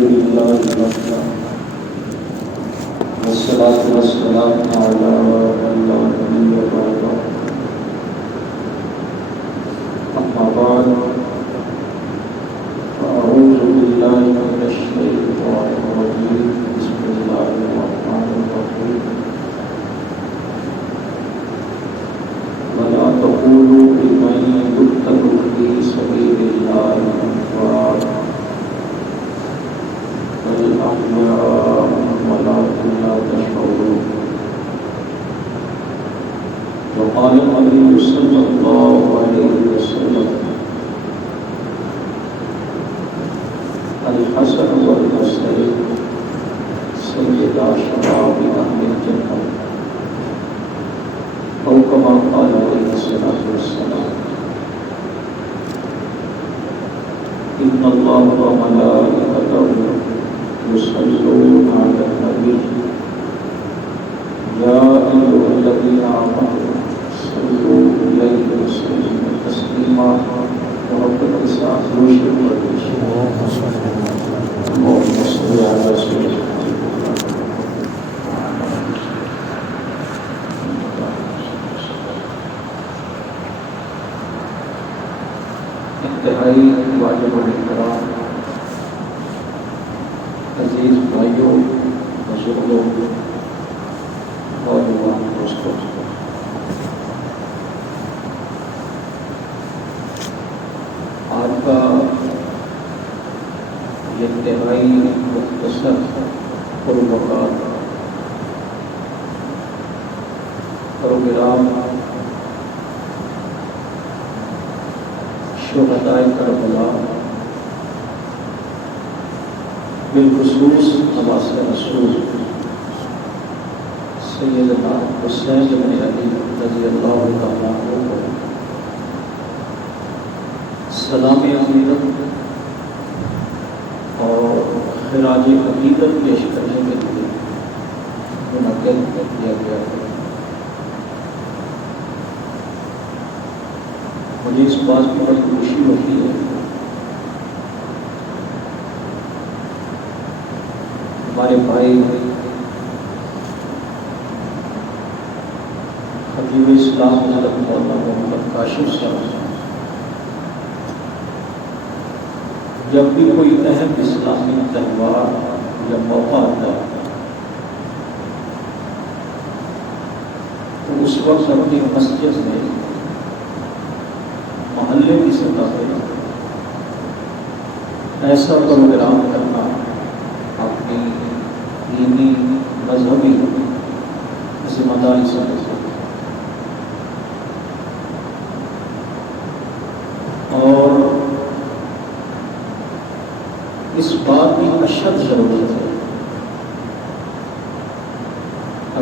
لله وحده والصلاة والسلام على من لا نبي بعده أما بعد فأعوذ بالله من الشيطان الرجيم بسم الله الرحمن الرحيم ولا تقولوا لمن يقتل في سبيل الله أموات بل أحياء ولكن لا تشعرون. وقال النبي صلى الله عليه وسلم الحسن والحسين سيدا شباب أهل الجنة أو كما قال عليه الصلاة والسلام إن الله وملائكته يصلون على النبي يا أيها الذين آمنوا صلوا عليه وسلموا تسليما وربنا إسحاق وشر اللهم صل على سيدنا انتہائی واجب الاحترام عزیز بھائیوں بزرگوں نوجوان دوستوں، آج کا یہ انتہائی مختصر پروگرام شہدائے کربلا بالخصوص نواسۂ رسول سیدنا حسین بن علی رضی اللہ تعالیٰ عنہ کو سلام عقیدت اور خراج عقیدت پیش کرنے کے لیے منعقد کیا گیا ہے۔ مجھے اس بات کی بڑی خوشی ہوتی ہے ہمارے بھائی خطیب اسلام حضرت مولانا محمد کاشف صاحب جب بھی کوئی اہم اسلامی تہوار یا موقع آتا ہے تو اس وقت اپنی مسجد میں محلے کی سطح پہ ایسا پروگرام کرنا اپنی دینی مذہبی ذمہ داری سمجھتے ہیں، اور اس بات کی اشد ضرورت ہے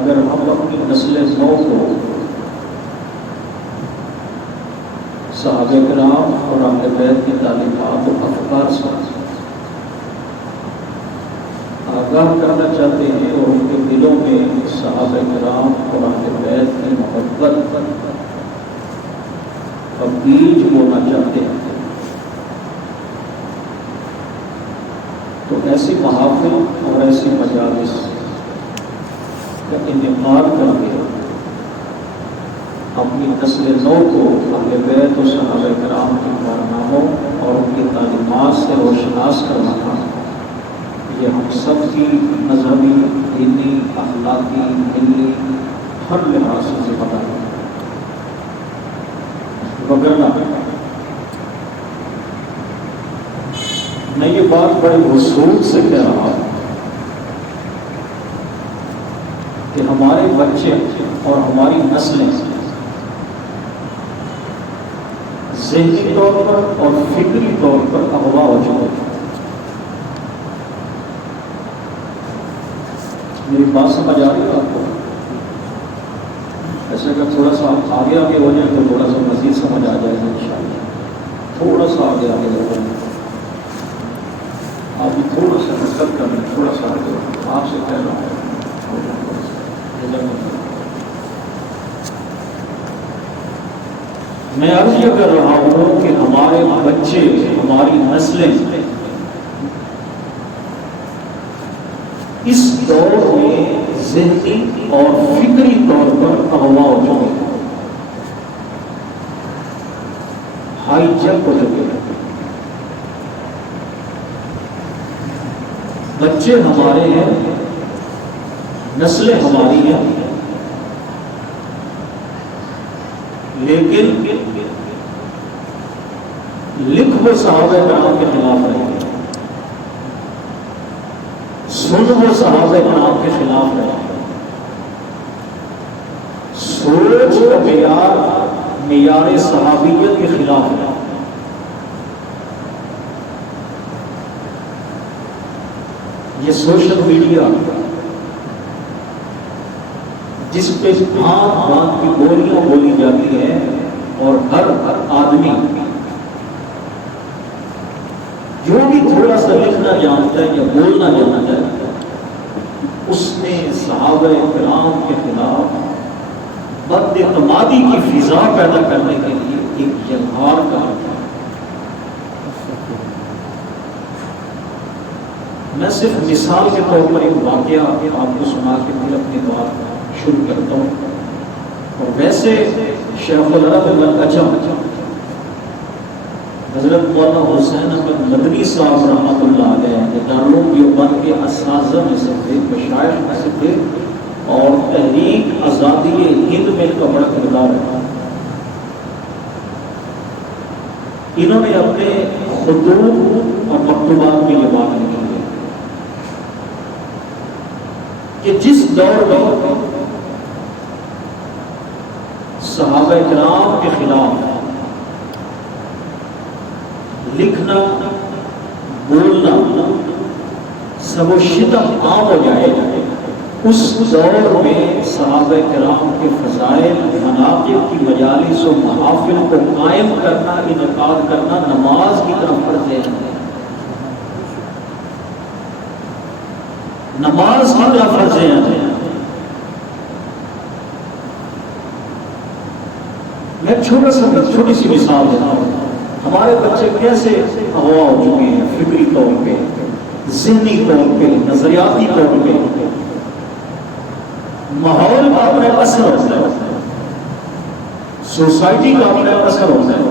اگر ہم اپنی نسل نو کو صحابہ کرام اور اہل بیت کی تعلیمات و افکار سے آگاہ کرنا چاہتے ہیں اور ان کے دلوں میں صحابہ کرام اور اہل بیت کی محبت کا بیج بونا چاہتے ہیں، تو ایسی محافل اور ایسی مجالس کا انعقاد کر کے اپنی نسل نو کو اہل بیت و صحابہ کرام کے کارناموں اور ان کی تعلیمات سے روشناس کروانا یہ ہم سب کی مذہبی، دینی، اخلاقی، ملی ہر لحاظ سے ذمہ داری ہے۔ وگرنہ میں یہ بات بڑے وصول سے کہہ رہا ہوں کہ ہمارے بچے اور ہماری نسلیں ذہنی طور پر اور فکری طور پر اغوا ہو چکے ہیں۔ میری بات سمجھ آ رہی ہے آپ کو؟ ایسے اگر تھوڑا سا آگے ہو جائے تو تھوڑا سا مزید سمجھ آ جائے گا انشاءاللہ۔ تھوڑا سا آگے ہو جائے، آپ بھی تھوڑا سا حرکت کر لیں، تھوڑا سا آگے آپ سے کہہ رہا ہوں۔ میں عرض یہ کر رہا ہوں کہ ہمارے بچے، ہماری نسلیں اس دور میں ذہنی اور فکری طور پر اغوا ہو چکے ہیں، ہائی جیک ہو چکے ہیں۔ بچے ہمارے ہیں، نسلیں ہماری ہیں، لیکن لکھ وہ صحابہ کرام کے خلاف رہے، سن وہ صحابہ کرام کے خلاف رہے، سوچ کا معیار صحابیت کے خلاف رہے۔ یہ سوشل میڈیا جس پہ بھانت بھانت کی بولیاں بولی جاتی ہیں اور ہر آدمی جو بھی تھوڑا سا لکھنا جانتا ہے یا بولنا جانتا ہے، اس نے صحابہ کرام کے خلاف بد اعتمادی کی فضا پیدا کرنے کے لیے ایک جلہار کام کیا۔ میں صرف مثال کے طور پر ایک واقعہ آپ کو سنا کے پھر اپنی بات شروع کرتا ہوں۔ اور ویسے شیخ العرب العجم حضرت مولانا حسین احمد مدنی صاحب رحمۃ اللہ علیہ دارالعلوم دیوبند کے اساتذہ میں سے تھے، مشائخ میں سے تھے، اور تحریک آزادی ہند میں ان کا بڑا کردار ہے۔ انہوں نے اپنے خطوط اور مکتوبات میں یہ بات لکھی ہے کہ جس دور میں صحابہ کرام کے خلاف لکھنا بولنا سب و شدت عام ہو جائے، اس دور میں صحابہ کرام کے فضائل مناقب کی مجالس و محافل کو قائم کرنا، انعقاد کرنا نماز کی طرف فرض ہے، نماز کی طرف فرض ہے۔ میں چھوٹی سی مثال دیتا ہوں، ہمارے بچے کیسے اغوا ہو چکے ہیں فکری طور پہ، ذہنی طور پہ، نظریاتی طور پہ۔ ماحول کا اپنا اثر ہوتا ہے، سوسائٹی کا اپنا اثر ہوتا ہے،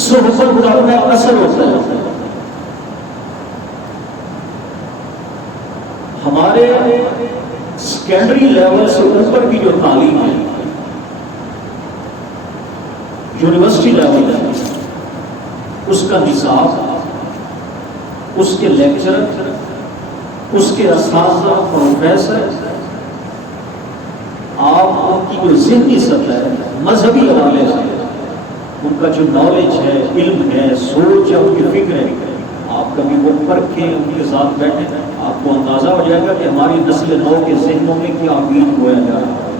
صحبت کا اپنا اثر ہوتا ہے۔ ہمارے سیکنڈری لیول سے اوپر کی جو تعلیم ہے، یونیورسٹی لیول ہے، اس کا نصاب، اس کے لیکچر، اس کے اساتذہ پروفیسر، آپ ان کی جو ذہنی سطح ہے مذہبی حوالے سے، ان کا جو نالج ہے، علم ہے، سوچ ہے، ان کی فکر ہے، آپ کبھی وہ پرکھیں، ان کے ساتھ بیٹھیں، آپ کو اندازہ ہو جائے گا کہ ہماری نسل نو کے ذہنوں میں کیا بیج بویا جا رہا ہے۔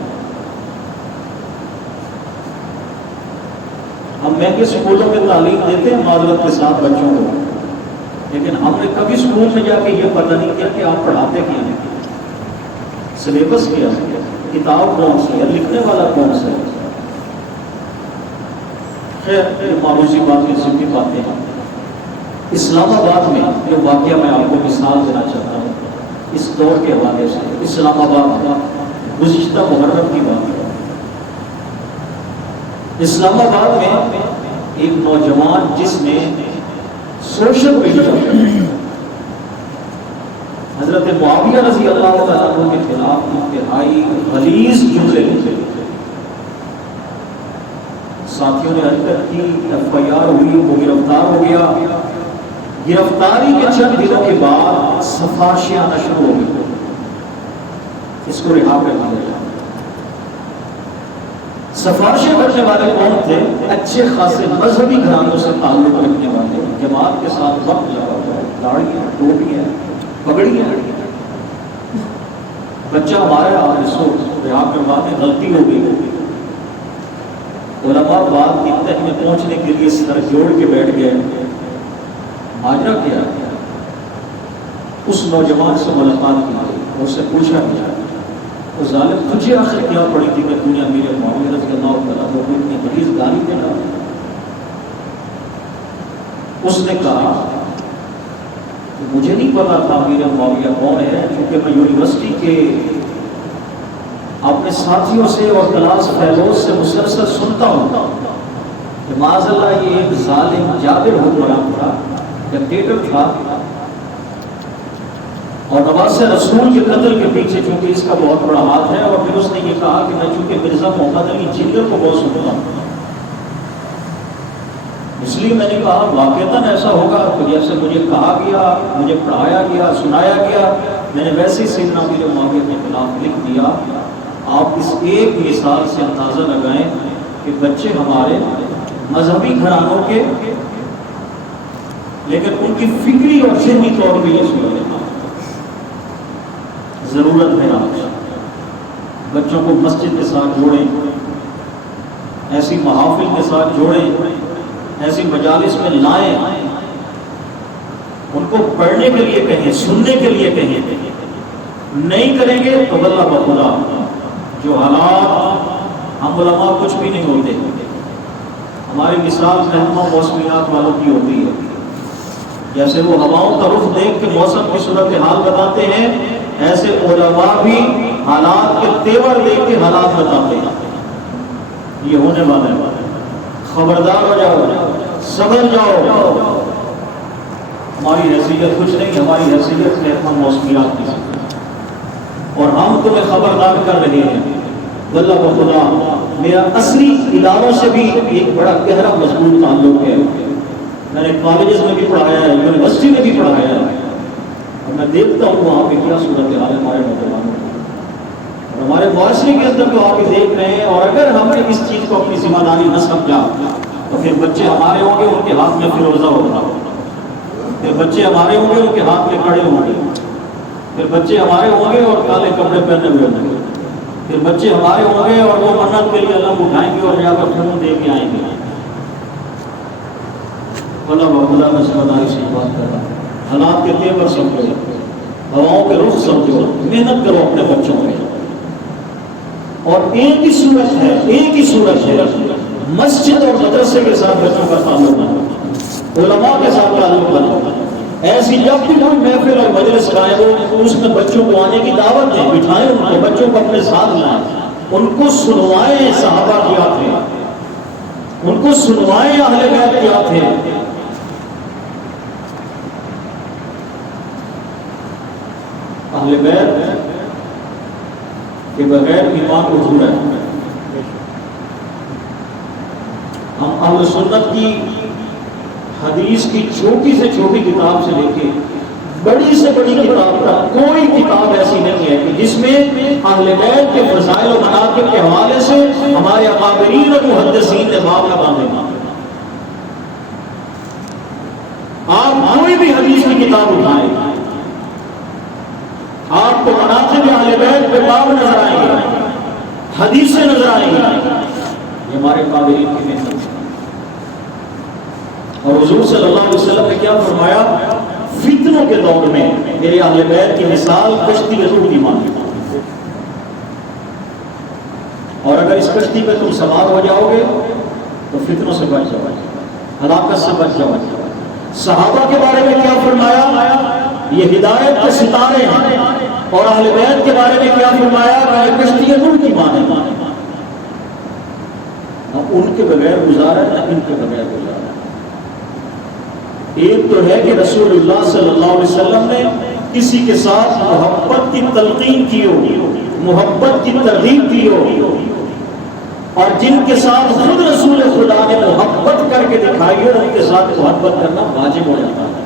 ہم مہنگے اسکولوں میں تعلیم دیتے ہیں معذرت کے ساتھ بچوں کو، لیکن ہم نے کبھی اسکول میں جا کے یہ پتہ نہیں کیا کہ آپ پڑھاتے کیا ہیں، سلیبس کیا ہے، کتاب کون سی ہے، لکھنے والا کون سا ہے۔ خیر یہ معروضی بات کی ضمنی باتیں ہیں۔ اسلام آباد میں جو واقعہ میں آپ کو مثال دینا چاہتا ہوں اس دور کے حوالے سے، اسلام آباد کا گزشتہ محرم کی بات ہے۔ اسلام آباد میں ایک نوجوان جس نے سوشل میڈیا حضرت معاویہ رضی اللہ تعالیٰ عنہ کے خلاف انتہائی غلیظ جملے لکھے، ساتھیوں نے حرکت کی، FIR ہوئی، وہ گرفتار ہو گیا۔ گرفتاری کے چند دنوں کے بعد سفارشیں آنا شروع ہو گئی، اس کو رہا کر دیا گیا۔ سفارشیں کرنے والے کون تھے؟ اچھے خاصے مذہبی گھرانوں سے تعلق رکھنے والے، جماعت کے ساتھ وقت لگا ہوا ہے، داڑھیاں، ٹوپیاں، پگڑیاں۔ بچہ ہمارے آرسو رہا کروا میں غلطی ہو گئی، علماء بات کی تہ میں پہنچنے کے لیے سر جوڑ کے بیٹھ گئے۔ ماجرا کیا؟ اس نوجوان سے ملاقات کی گئی، اس سے پوچھا گیا تو ظالم تجھے آخر کیا پڑی تھی کہ دنیا میرے معاویہ رضی اللہ تعالیٰ کو اتنی غلیظ گالی دے رہا؟ اس نے کہا مجھے نہیں پتا تھا امیر معاویہ کون ہے، کیونکہ میں یونیورسٹی کے اپنے ساتھیوں سے اور کلاس فیلوز سے مسلسل سنتا ہوں کہ معاذ اللہ یہ ایک ظالم جابر حکمران تھا، ڈکٹیٹر تھا، اور نواز رسول کے قتل کے پیچھے چونکہ اس کا بہت بڑا ہاتھ ہے۔ اور پھر اس نے یہ کہا کہ میں چونکہ مرزا محمد علی جنگر کو بہت سنتا ہوں، اس لیے میں نے کہا واقعتاً ایسا ہوگا تو جیسے مجھے کہا گیا، مجھے پڑھایا گیا، سنایا گیا، میں نے ویسے ہی سیدنا امیر معاویہ کے خلاف لکھ دیا۔ آپ اس ایک مثال سے اندازہ لگائیں کہ بچے ہمارے مذہبی گھرانوں کے، لیکن ان کی فکری اور ذہنی طور پہ یہ صورت ہے۔ ضرورت ہے آج بچوں کو مسجد کے ساتھ جوڑیں، ایسی محافل کے ساتھ جوڑیں، ایسی مجالس میں لائیں، ان کو پڑھنے کے لیے کہیں، سننے کے لیے کہیں۔ نہیں کریں گے تو واللہ بخدا جو حالات، ہم علماء کچھ بھی نہیں ہوتے، ہماری مثال رہنما موسمیات والوں کی ہوتی ہے، جیسے وہ ہواؤں کا رخ دیکھ کے موسم کی صورتحال بتاتے ہیں، ایسے علماء بھی حالات کے تیور دیکھ کے حالات بتاتے ہیں۔ یہ ہونے والا ہے، خبردار ہو جاؤ، سمجھ جاؤ۔ ہماری حیثیت کچھ نہیں، ہماری حیثیت رہنما موسمیات کی، اور ہم تمہیں خبردار کر رہے ہیں۔ واللہ بخدا میرا اصلی اداروں سے بھی ایک بڑا گہرا مضبوط تعلق ہے۔ میں نے کالجز میں بھی پڑھایا ہے، یونیورسٹی میں بھی پڑھایا ہے، اور میں دیکھتا ہوں وہاں پہ کیا صورتحال ہے ہمارے نوجوانوں کی، اور ہمارے معاشرے کے اندر تو آپ دیکھ رہے ہیں۔ اور اگر ہم نے اس چیز کو اپنی ذمہ داری نہ سمجھا تو پھر بچے ہمارے ہوں گے، ان کے ہاتھ میں فیروزہ ہوگا، پھر بچے ہمارے ہوں گے، ان کے ہاتھ میں کڑے ہوں گے، پھر بچے ہمارے ہوں گے اور کالے کپڑے پہنے ہوئے ہوں گے، پھر بچے ہمارے ہوں گے اور وہ منت کے لیے اللہ کو اٹھائیں گے اور جا کر خون دے کے آئیں گے۔ اللہ خدا میں ذمہ داری سے بات کر رہا ہوں۔ حالات کے تیور سمجھو، ہواؤں کے رخ سمجھو، محنت کرو اپنے بچوں میں۔ اور ایک ہی صورت ہے، ایک ہی صورت ہے، مسجد اور مدرسے کے ساتھ بچوں کا تعلق بناؤ، علماء کے ساتھ تعلق بناؤ۔ ایسی جب بھی کوئی محفل اور مجلس قائم ہو اس میں بچوں کو آنے کی دعوت دیں، بٹھائیں ان کو، بچوں کو اپنے ساتھ لائیں، ان کو سنوائیں صحابہ کیا تھے، ان کو سنوائیں اہل بیت کیا تھے۔ اہل بیت کے بغیر ایمان ادھورا ہے۔ ہم اہل سنت کی حدیث کی چھوٹی سے چھوٹی کتاب سے لے کے بڑی سے بڑی کتاب تک کوئی کتاب ایسی نہیں ہے کہ جس میں اہل بیت کے فضائل و مناقب کے حوالے سے ہمارے اکابرین اور محدثین نے باب نہ باندھے۔ آپ کوئی بھی حدیث کی کتاب اٹھائیں، آپ کو مناقب اہل بیت پہ باب نظر آئیں گے، حدیثیں نظر آئیں گی۔ یہ ہمارے قابلین کی محنت ہے۔ اور حضور صلی اللہ علیہ وسلم نے کیا فرمایا؟ فتنوں کے دور میں میرے اہل بیت کی مثال کشتی میں ڈوب کی مانی، اور اگر اس کشتی پہ تم سوار ہو جاؤ گے تو فتنوں سے بچ جاؤ، ہلاکت سے بچ جاؤ۔ صحابہ کے بارے میں کیا فرمایا؟ یہ ہدایت کے ستارے ہیں۔ اور اہل بیت کے بارے میں کیا فرمایا؟ کہ یہ کشتی نور کی ماں ہے، نہ ان کے بغیر گزارا نہ ان کے بغیر گزارا۔ ایک تو ہے کہ رسول اللہ صلی اللہ علیہ وسلم نے کسی کے ساتھ محبت کی تلقین کی ہو، محبت کی ترغیب کی ہو، اور جن کے ساتھ خود رسول خدا نے محبت کر کے دکھائی ہو ان کے ساتھ محبت کرنا واجب ہو جاتا ہے۔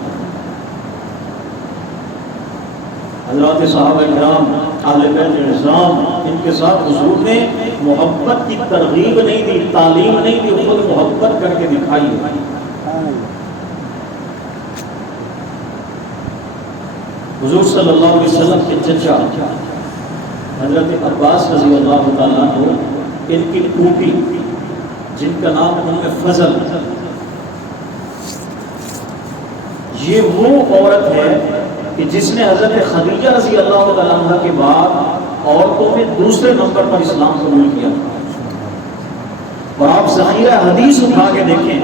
حضرات صحابہ کرام، اہل بیت نظام، ان کے ساتھ حضور نے محبت کی ترغیب نہیں دی، تعلیم نہیں دی، خود محبت کر کے دکھائی ہے۔ حضور صلی اللہ علیہ وسلم کے چچا حضرت عباس رضی اللہ تعالیٰ عنہ، ان کی پھوپھی جن کا نام ام فضل، یہ وہ عورت ہے کہ جس نے حضرت خدیجہ رضی اللہ تعالیٰ عنہ کے بعد عورتوں میں دوسرے نمبر پر اسلام قبول کیا تھا۔ اور آپ ذخیرہ حدیث اٹھا کے دیکھیں،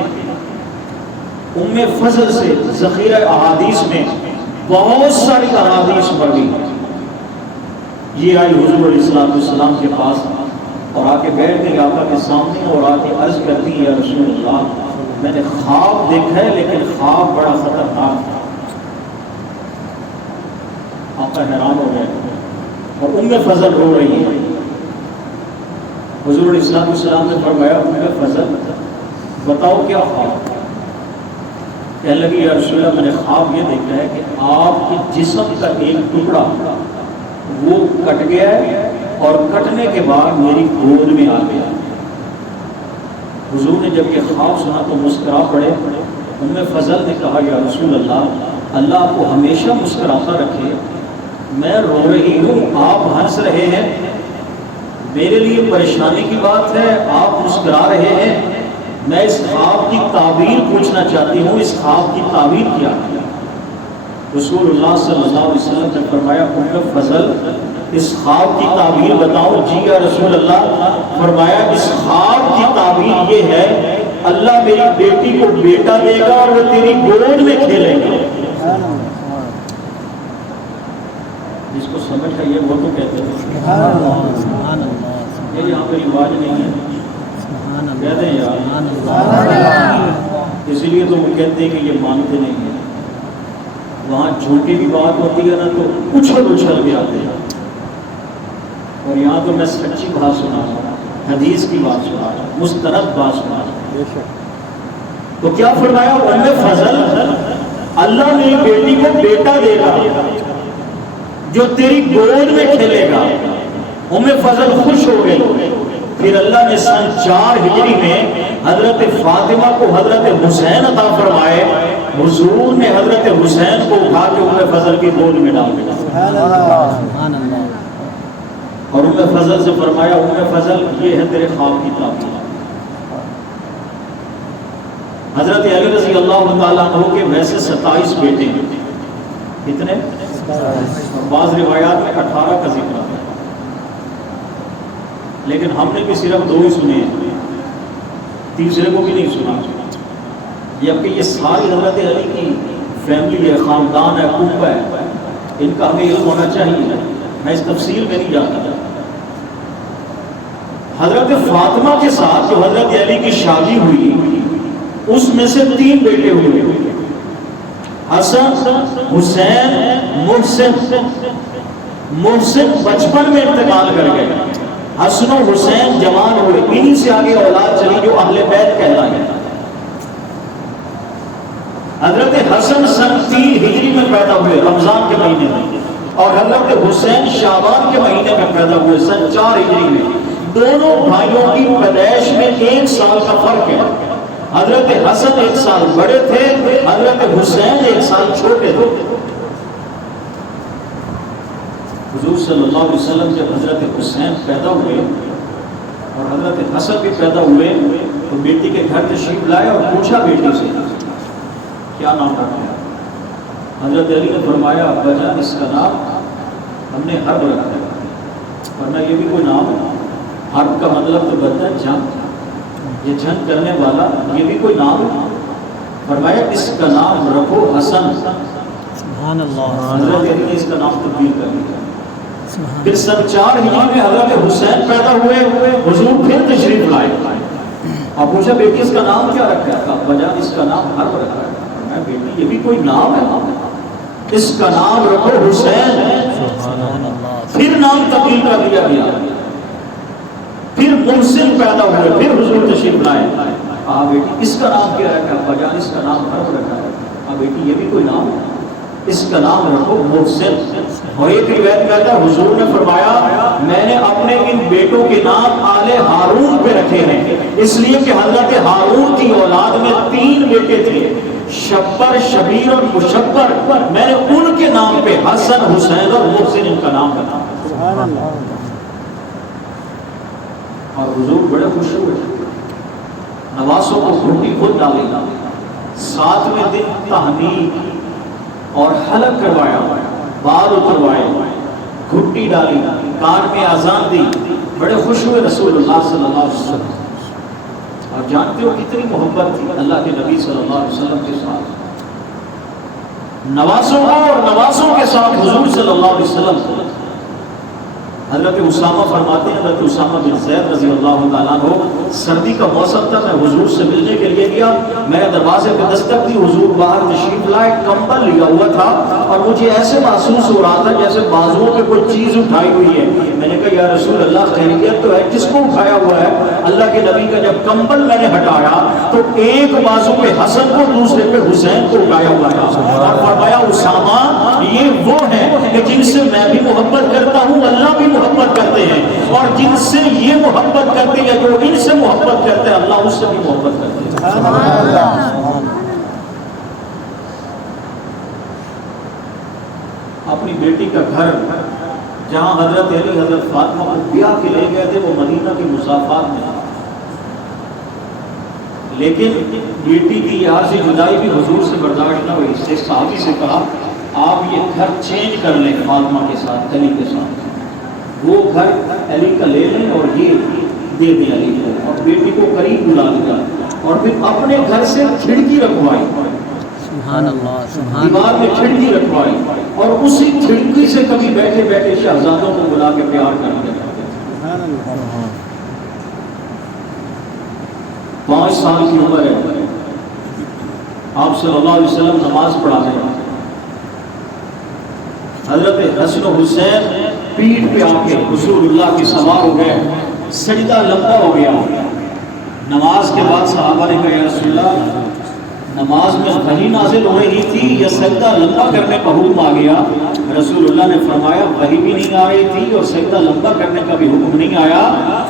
ام فضل سے ذخیرہ احادیث میں بہت ساری احادیث مروی ہیں. یہ آئی حضور علیہ السلام کے پاس اور آ کے بیٹھ گئی آقا کے سامنے اور آ کے عرض کرتی ہے یا رسول اللہ میں نے خواب دیکھا ہے لیکن خواب بڑا خطرناک تھا. آقا حیران ہو گئے اور فضل رو رہی ہے. حضور علیہ السلام نے فرمایا فضل بتاؤ کیا خواب؟ کہنے لگی یا رسول اللہ میں نے خواب یہ دیکھا ہے کہ آپ کے جسم کا ایک ٹکڑا وہ کٹ گیا ہے اور کٹنے کے بعد میری گود میں آ گیا. حضور نے جب یہ خواب سنا تو مسکرا پڑے. فضل نے کہا یا رسول اللہ اللہ آپ کو ہمیشہ مسکراتا رکھے. میں رو رہی ہوں آپ ہنس رہے ہیں, میرے لیے پریشانی کی بات ہے, آپ مسکرا رہے ہیں. میں اس خواب کی تعبیر پوچھنا چاہتی ہوں, اس خواب کی تعبیر کیا ہے؟ رسول اللہ صلی اللہ علیہ وسلم نے فرمایا فضل اس خواب کی تعبیر بتاؤ. جی یا رسول اللہ. فرمایا اس خواب کی تعبیر یہ ہے اللہ میری بیٹی کو بیٹا دے گا اور وہ تیری گود میں کھیلے گا. جس کو سمجھ ہے یہ وہ تو کہتے ہیں یہ یہاں پہ رواج نہیں ہے کہتے ہیں یار, اسی لیے تو وہ کہتے ہیں کہ یہ مانتے نہیں ہیں. وہاں جھوٹی بھی بات ہوتی ہے نا تو اچھل کے آتے ہیں, اور یہاں تو میں سچی بات سنا رہا ہوں, حدیث کی بات سنا رہا ہوں, مستند بات سنا رہا ہوں. تو کیا فرمایا فضل اللہ میری بیٹی کو بیٹا دے گا جو تیری گود میں کھیلے گا. فضل خوش ہو گئی. پھر اللہ نے سن 4 ہجری میں حضرت فاطمہ کو حضرت حسین عطا فرمائے. حضور نے حضرت حسین کو اٹھا کے فضل کی گود میں ڈال دیا اور فضل سے فرمایا فضل یہ ہے تیرے خواب کی تعبیر. حضرت علی رضی اللہ تعالیٰ عنہ کے ویسے 27 بیٹے ہیں. کتنے؟ بعض روایات میں 18 کا ذکر آتا ہے, لیکن ہم نے بھی صرف 2 ہی سنے ہیں, تیسرے کو بھی نہیں سنا. جبکہ یہ ساری حضرت علی کی فیملی ہے, خاندان ہے, کنبہ ہے, ان کا ہمیں علم ہونا چاہیے. میں اس تفصیل میں نہیں جاتا. حضرت فاطمہ کے ساتھ جو حضرت علی کی شادی ہوئی اس میں سے 3 بیٹے ہوئے, حسن, حسین, محسن. محسن بچپن میں انتقال کر گئے. حسن و حسین جوان ہوئے. انہی سے آگے اولاد چلی جو اہل بیت کہلائے. حضرت حسن سن 3 ہجری میں پیدا ہوئے رمضان کے مہینے میں, اور حضرت حسین شعبان کے مہینے میں پیدا ہوئے سن 4 ہجری میں. دونوں بھائیوں کی پیدائش میں 1 سال کا فرق ہے. حضرت حسن 1 سال بڑے تھے, حضرت حسین 1 سال چھوٹے تھے. حضور صلی اللہ علیہ وسلم جب حضرت حسین پیدا ہوئے اور حضرت حسن بھی پیدا ہوئے تو بیٹی کے گھر تشریف لائے اور پوچھا بیٹی سے کیا نام رکھا ہے. حضرت علی نے فرمایا ابا جان اس کا نام ہم نے حرب رکھا ہے. ورنہ یہ بھی کوئی نام ہے؟ حرب کا مطلب تو بنتا ہے جنگ, یہ جنگ کرنے والا, یہ بھی کوئی نام ہے؟ فرمایا اس کا نام رکھو حسن. حضرت علی نے اس کا نام تبدیل کر دیا. پھر سن 4 ہجری میں حضرت حسین پیدا ہوئے. حضور پھر تشریف لائے اور پوچھا بیٹی اس کا نام کیا رکھا ہے؟ ابا جان اس کا نام حرب رکھا ہے. بیٹی یہ بھی کوئی نام ہے؟ اس کا نام رکھو حسین. پھر نام تبدیل کر دیا گیا. پھر محسن پیدا ہوئے. پھر حضور تشریف لائے. کہا بیٹی اس کا نام کیا رکھا ہے؟ ابا جان اس کا نام حرب رکھا ہے. کہا بیٹی یہ بھی کوئی نام ہے؟ اس کا نام رکھو محسن. اور ایک روایت کہتا ہے حضور نے فرمایا میں نے اپنے ان بیٹوں کے نام آل ہارون پہ رکھے ہیں, اس لیے کہ حضرت ہارون کی اولاد میں 3 بیٹے تھے, شبر, شبیر اور مشبر. میں نے ان کے نام پہ حسن, حسین اور محسن ان کا نام رکھا. اور حضور بڑے خوش ہوئے. نواسوں کو گھٹی خود ڈالی. 7ویں دن تہنیت اور حلق کروایا, بال اتروائے, گھٹی ڈالی, کان میں اذان دی. بڑے خوش ہوئے رسول اللہ صلی اللہ علیہ وسلم. اور جانتے ہو کتنی محبت تھی اللہ کے نبی صلی اللہ علیہ وسلم کے ساتھ. نوازوں کو اور نوازوں کے ساتھ حضور صلی اللہ علیہ وسلم حضرت اسامہ فرماتے ہیں، حضرت اسامہ بن زید رضی اللہ تعالیٰ عنہ، سردی کا موسم تھا، میں حضور سے ملنے کے لیے گیا، میں دروازے پہ دستک دی، حضور باہر تشریف لائے، کمبل لیا ہوا تھا اور مجھے ایسے محسوس ہو رہا تھا جیسے بازوؤں پہ کوئی چیز اٹھائی ہوئی ہے۔ میں نے کہا یا رسول اللہ خیریت تو ہے؟ کس کو اٹھایا ہوا ہے؟ اللہ کے نبی کا جب کمبل میں نے ہٹایا تو ایک بازو پہ حسن کو، دوسرے پہ حسین کو اٹھایا ہوا تھا، اور فرمایا اسامہ یہ وہ ہے کہ جن سے میں بھی محبت کرتا ہوں، اللہ بھی محبت کرتے ہیں، اور جن سے یہ محبت کرتے ہیں، جو ان سے محبت کرتے ہیں، اللہ اس سے بھی محبت کرتے ہیں۔ اپنی بیٹی کا گھر جہاں حضرت علی حضرت فاطمہ کو بیاہ کے لے گئے تھے، وہ مدینہ کے مسافات میں، لیکن بیٹی کی یہاں سے جدائی بھی حضور سے برداشت نہ ہوئی، اس سے صحابی سے کہا آپ یہ گھر چینج کر لیں فاطمہ کے ساتھ، علی کے ساتھ، وہ گھر علی کا لے لیں اور یہ دے دیں علی کو، اور بیٹی کو قریب بلا دیا، اور پھر اپنے گھر سے کھڑکی رکھوائی، سبحان اللہ، سبحان دیوار میں کھڑکی رکھوائی، اور اسی کھڑکی سے کبھی بیٹھے بیٹھے شہزادوں کو بلا کے پیار کر دیا۔ 5 سال کی عمر ہے، آپ صلی اللہ علیہ وسلم نماز پڑھا رہے ہیں، حضرت حسن و حسین پیٹھ پہ آ کے رسول اللہ کی سوار ہو گئے، سجدہ لمبا ہو گیا۔ نماز کے بعد صحابہ نے کہا یا رسول اللہ نماز میں وحی نازل ہو رہی تھی یا سجدہ لمبا کرنے کا حکم آ گیا؟ رسول اللہ نے فرمایا وحی بھی نہیں آ رہی تھی اور سجدہ لمبا کرنے کا بھی حکم نہیں آیا،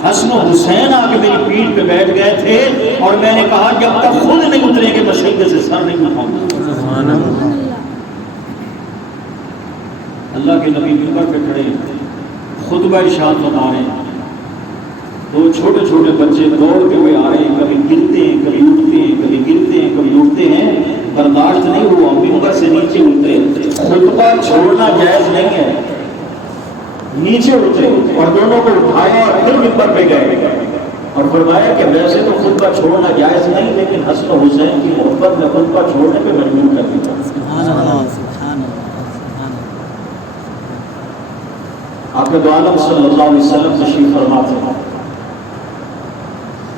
حسن و حسین آ کے میری پیٹھ پہ بیٹھ گئے تھے، اور میں نے کہا جب تک خود نہیں اتریں گے میں سجدے سے سر نہیں اٹھاؤں گا۔ اللہ کے نبی منبر پہ کھڑے خطبہ ارشاد فرما رہے ہیں، 2 چھوٹے چھوٹے بچے دوڑ کے ہوئے آ رہے ہیں، کبھی گرتے ہیں، کبھی اٹھتے ہیں، کبھی گرتے ہیں، کبھی اٹھتے ہیں، برداشت نہیں ہوا، منبر سے نیچے اترے، خطبہ چھوڑنا جائز نہیں ہے، نیچے اترے اور دونوں کو اٹھایا اور پھر منبر پہ گئے، اور فرمایا کہ ویسے تو خطبہ چھوڑنا جائز نہیں، لیکن حسن و حسین کی محبت میں خطبہ چھوڑنے پہ مجبور کر دیا۔ سبحان اللہ، سبحان اللہ، سبحان اللہ۔ آپ کے عالم صلی اللہ علیہ وسلم تشریف فرماتے ہیں،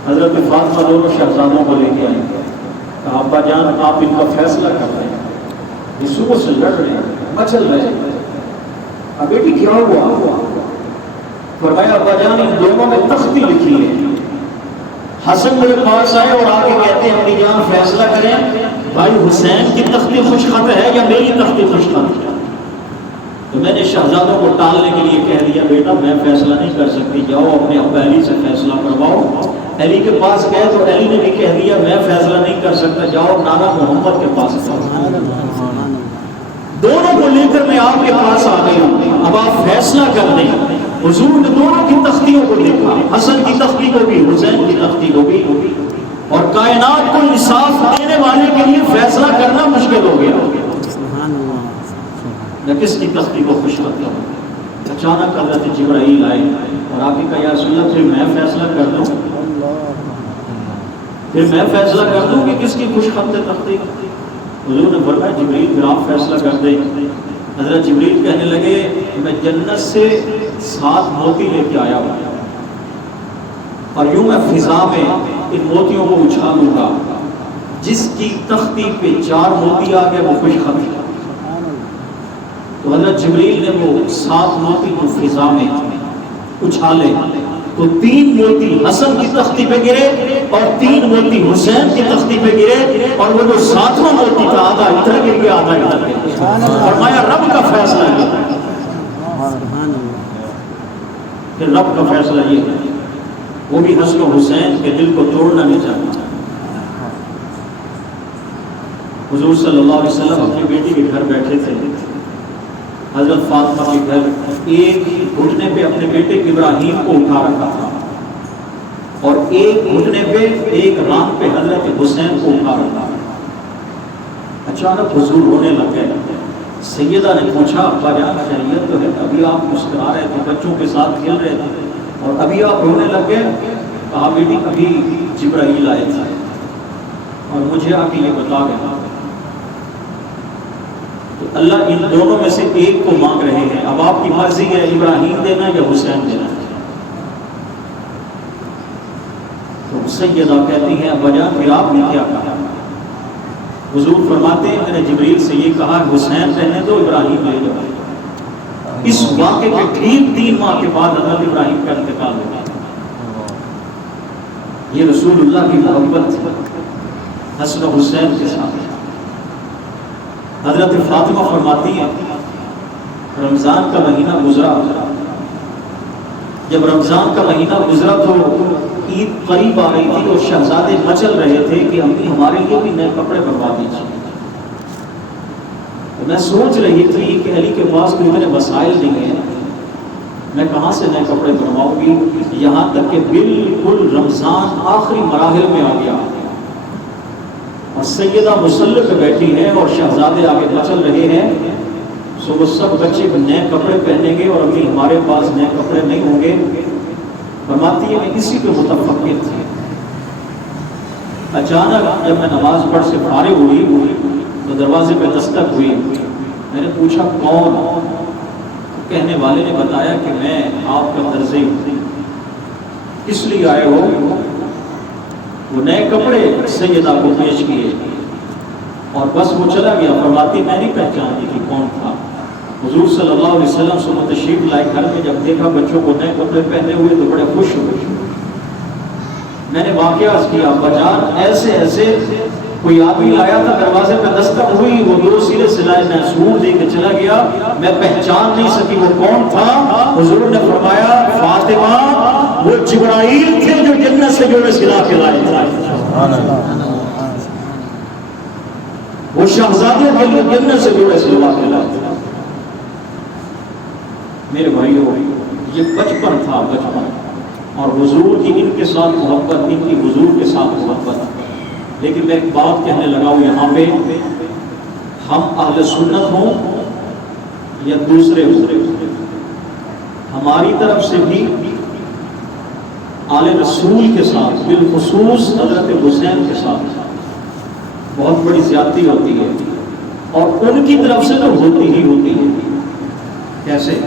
حضرت فاطمہ دونوں شہزادوں کو لے کے آئیں، کہا ابا جان آپ ان کا فیصلہ کر رہے ہیں، یہ صبح سے لڑ رہے ہیں، مچل رہے ہیں، اب بیٹی کیا ہوا؟ فرمایا ابا جان ان دونوں نے تختی لکھی ہے۔ حسن میرے پاس آئے اور آگے کہتے ہیں اپنی جان فیصلہ کریں، بھائی حسین کی تختی خوش خط ہے یا میری تختی خوش خط ہے؟ تو میں نے شہزادوں کو ٹالنے کے لیے کہہ دیا بیٹا میں فیصلہ نہیں کر سکتی، جاؤ اپنے ابا علی سے فیصلہ کرواؤ۔ علی کے پاس گئے تو علی نے بھی کہہ دیا میں فیصلہ نہیں کر سکتا، جاؤ نانا محمد کے پاس جاؤ۔ دونوں کو لے کر میں آپ کے پاس آ گئی ہوں، اب آپ فیصلہ کر دیں۔ حضور نے دونوں کی تختیوں کو دیکھا، حسن کی تختی کو بھی، حسین کی تختی کو بھی، اور کائنات کو انصاف دینے والے کے لیے فیصلہ کرنا مشکل ہو گیا۔ میں کس کی تختی کو خوش کرتا ہوں؟ اچانک حضرت جبرائیل آئے اور آپ کی کہا یا رسول اللہ پھر میں فیصلہ کر دوں، پھر میں فیصلہ کر دوں کہ کس کی خوش خط تختی؟ حضور نے فرمایا جبریل پھر آپ فیصلہ کر دیں۔ حضرت جبریل کہنے لگے میں جنت سے 7 موتی لے کے آیا ہوں، اور یوں میں فضا میں ان موتیوں کو اچھالوں گا، جس کی تختی پہ 4 موتی آ گئے وہ خوش خط ہے۔ تو حضرت جبریل نے وہ 7 موتی جو فضا میں اچھالے تو 3 موتی حسن کی تختی پہ گرے اور 3 موتی حسین کی تختی پہ گرے، اور وہ جو 7واں موتی تھا آدھا ادھر گر گیا آدھا ادھر گیا۔ فرمایا رب کا فیصلہ ہے، کہ رب کا فیصلہ یہ ہے، وہ بھی حسن و حسین کے دل کو توڑنا نہیں چاہتا۔ حضور صلی اللہ علیہ وسلم اپنی بیٹی کے گھر بیٹھے تھے، حضرت فاطمہ کے گھر ایک گھٹنے پہ اپنے بیٹے ابراہیم کو اٹھا رکھا تھا، اور ایک گھٹنے پہ ایک ران پہ حضرت حسین کو اٹھا رکھا۔ اچانک حضور رونے لگ گئے۔ سیدہ نے پوچھا ابا جان خیریت تو ہے؟ ابھی آپ مسکرا رہے تھے، بچوں کے ساتھ کھیل رہے تھے، اور ابھی آپ رونے لگ گئے؟ کہا بیٹی ابھی جبرائیل آئے تھے اور مجھے آ کے یہ بتا گیا اللہ ان دونوں میں سے ایک کو مانگ رہے ہیں، اب آپ کی مرضی ہے ابراہیم دینا یا حسین دینا۔ تو سیدہ کہتی ہیں ابا جان پھر آپ نے کیا کہا؟ حضور فرماتے ہیں میں نے جبریل سے یہ کہا حسین رہنے دو، ابراہیم لے جاؤ۔ اس واقعے کے ٹھیک 3 ماہ کے بعد حضرت ابراہیم کا انتقال ہو گیا۔ یہ رسول اللہ کی محبت تھی حسن و حسین کے ساتھ۔ حضرت فاطمہ فرماتی ہیں رمضان کا مہینہ گزرا، جب رمضان کا مہینہ گزرا تو عید قریب آ رہی تھی اور شہزادے مچل رہے تھے کہ امی ہمارے لیے بھی نئے کپڑے بنوا دیجیے۔ میں سوچ رہی تھی کہ علی کے پاس کوئی میرے وسائل نہیں ہیں، میں کہاں سے نئے کپڑے بنواؤں گی، یہاں تک کہ بالکل رمضان آخری مراحل میں آ گیا اور سیدہ مصلی پہ بیٹھی ہے اور شہزادے آگے مچل رہے ہیں، سو وہ سب بچے نئے کپڑے پہنیں گے اور ابھی ہمارے پاس نئے کپڑے نہیں ہوں گے۔ فرماتی ہے میں اسی پہ متفکر تھی۔ اچانک جب میں نماز پڑھ سے فارغ ہوئی تو دروازے پہ دستک ہوئی، میں نے پوچھا کون؟ کہنے والے نے بتایا کہ میں آپ کا درزی ہوں۔ کس لیے آئے ہو؟ وہ نئے کپڑے سیدہ کو پیش کیے اور بس وہ چلا گیا۔ فرماتی میں نہیں پہچانتی کہ کون تھا۔ حضور صلی اللہ علیہ وسلم سے تشریف لائے گھر میں، جب دیکھا بچوں کو نئے کپڑے پہنے ہوئے تو بڑے خوش ہوئے۔ میں نے واقعہ کیا بجان ایسے ایسے کوئی آدمی لایا تھا، دروازے پہ دستک ہوئی، وہ 2 سیرے سلائے محسور دے کے چلا گیا، میں پہچان نہیں سکی وہ کون تھا۔ حضور نے فرمایا فاطمہ وہ جبرائیل تھے جو جنت سے جوڑے سلا کے لائے تھے، وہ شہزادے تھے جو جنت سے جوڑے سلا کے لائے تھے۔ میرے بھائیوں یہ بچپن تھا، بچپن، اور حضور کی ان کے ساتھ محبت، ان کی حضور کے ساتھ محبت۔ لیکن میں ایک بات کہنے لگا ہوں یہاں پہ، ہم اہل سنت ہوں یا دوسرے ہماری طرف سے بھی آل رسول کے ساتھ، بالخصوص حضرت حسین کے ساتھ بہت بڑی زیادتی ہوتی ہے، اور ان کی طرف سے تو ہوتی ہی ہوتی ہے۔ کیسے؟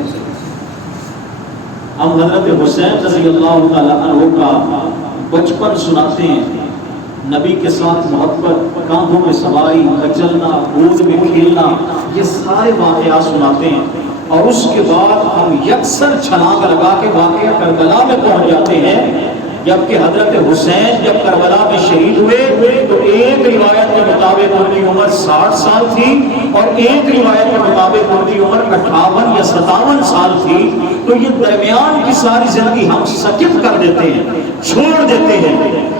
ہم حضرت حسین رضی اللہ تعالیٰ عنہ کا بچپن سناتے ہیں، نبی کے ساتھ محبت، کاندھوں میں سواری، مچلنا، گود میں کھیلنا، یہ سارے واقعات سناتے ہیں، اور اس کے بعد ہم یکسر چھلانگ لگا کے واقعہ کربلا میں پہنچ جاتے ہیں۔ جبکہ حضرت حسین جب کربلا میں شہید ہوئے تو ایک روایت کے مطابق ان کی عمر 60 سال تھی اور ایک روایت کے مطابق ان کی عمر 58 یا 57 سال تھی۔ تو یہ درمیان کی ساری زندگی ہم سکپ کر دیتے ہیں، چھوڑ دیتے ہیں۔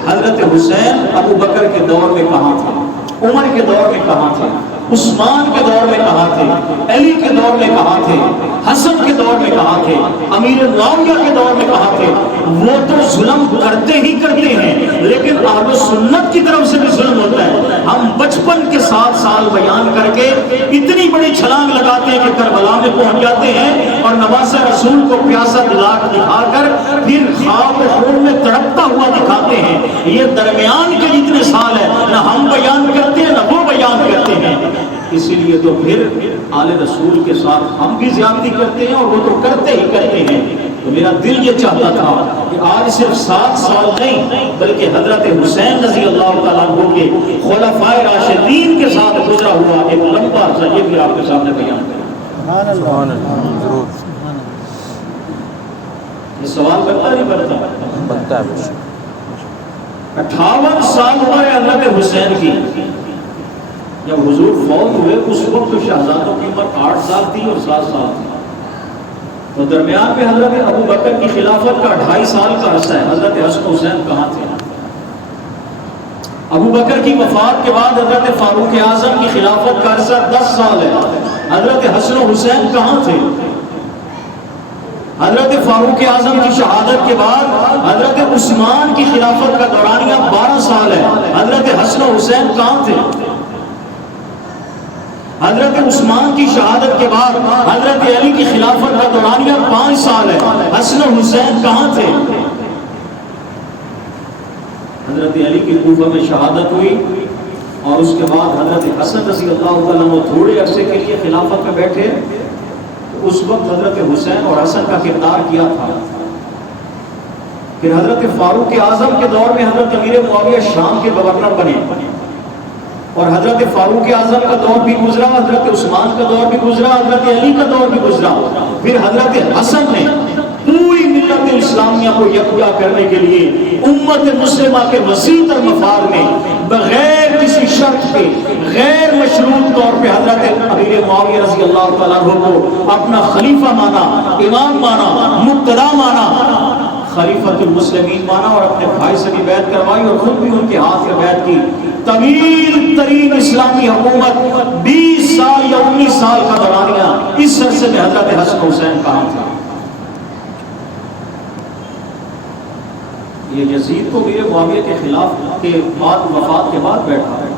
حضرت حسین ابو بکر کے دور میں کہاں تھے، عمر کے دور میں کہاں تھے، عثمان کے دور میں کہاں تھے، علی کے دور میں کہاں تھے، حسن کے دور میں کہاں تھے، امیر معاویہ کے دور میں کہاں تھے؟ وہ تو ظلم کرتے ہی کرتے ہیں، لیکن اہل سنت کی طرف سے بھی ظلم ہوتا ہے۔ ہم بچپن کے 7 سال بیان کر کے اتنی بڑی چھلانگ لگاتے ہیں کہ کربلا میں پہنچ جاتے ہیں، اور نواز رسول کو پیاسا دکھا کر پھر خواب و خون میں تڑپتا ہوا دکھاتے ہیں۔ یہ درمیان کے جتنے سال ہے نہ ہم بیان کرتے ہیں نہ وہ بیان کرتے ہیں۔ اسی لیے تو پھر آل رسول کے ساتھ ہم بھی زیادتی کرتے ہیں اور وہ تو کرتے ہی کرتے ہیں۔ تو میرا دل یہ چاہتا تھا کہ آج صرف 7 سال نہیں بلکہ حضرت حسین رضی اللہ تعالیٰ عنہ کے خلفائے راشدین کے ساتھ گزرا ہوا ایک لمبا عرصہ یہ بھی آپ کے سامنے بیان کریں۔ سبحان اللہ، ضرور یہ سوال بنتا نہیں بنتا ہے۔ 58 سال عمر ہے حضرت حسین کی، جب حضور فوت ہوئے اس وقت تو شہزادوں کی عمر 8 سال تھی اور 7 سال تھی، تو درمیان میں حضرت ابو بکر کی خلافت کا 2.5 سال کا عرصہ ہے۔ حضرت حسن حسین کہاں تھے؟ ابو بکر کی وفات کے بعد حضرت فاروق اعظم کی خلافت کا عرصہ 10 سال ہے۔ حضرت حسن حسین کہاں تھے؟ حضرت فاروق اعظم کی شہادت کے بعد حضرت عثمان کی خلافت کا دورانیہ 12 سال ہے۔ حضرت حسن حسین کہاں تھے؟ حضرت عثمان کی شہادت کے بعد حضرت علی کی خلافت کا دورانیہ 5 سال ہے۔ حسن حسین کہاں تھے؟ حضرت علی کی کوفہ میں شہادت ہوئی اور اس کے بعد حضرت حسن رضی اللہ تعالیٰ عنہ تھوڑے عرصے کے لیے خلافت میں بیٹھے، تو اس وقت حضرت حسین اور حسن کا کردار کیا تھا. پھر حضرت فاروق اعظم کے دور میں حضرت امیر معاویہ شام کے گورنر بنے، اور حضرت فاروق اعظم کا دور بھی گزرا، حضرت عثمان کا دور بھی گزرا، حضرت علی کا دور بھی گزرا. پھر حضرت حسن نے پوری ملت اسلامیہ کو یکجا کرنے کے لیے امت مسلمہ کے وسیع تر مفاد میں بغیر کسی شرط کے غیر مشروط طور پہ حضرت امیر معاویہ رضی اللہ تعالیٰ عنہ کو اپنا خلیفہ مانا، امام مانا، مقتدا مانا، خلیفۃ المسلمین مانا، اور اپنے بھائی سے بھی بیعت کروائی اور خود بھی ان کے ہاتھ میں بیعت کی. طویل ترین اسلامی حکومت 20 سال یا 19 سال کا دورانیہ، اس عرصے میں حضرت حسن حسین کہاں تھا؟ یہ یزید تو امیر معاویہ کے خلاف کے بعد وفات کے بعد بیٹھا ہے،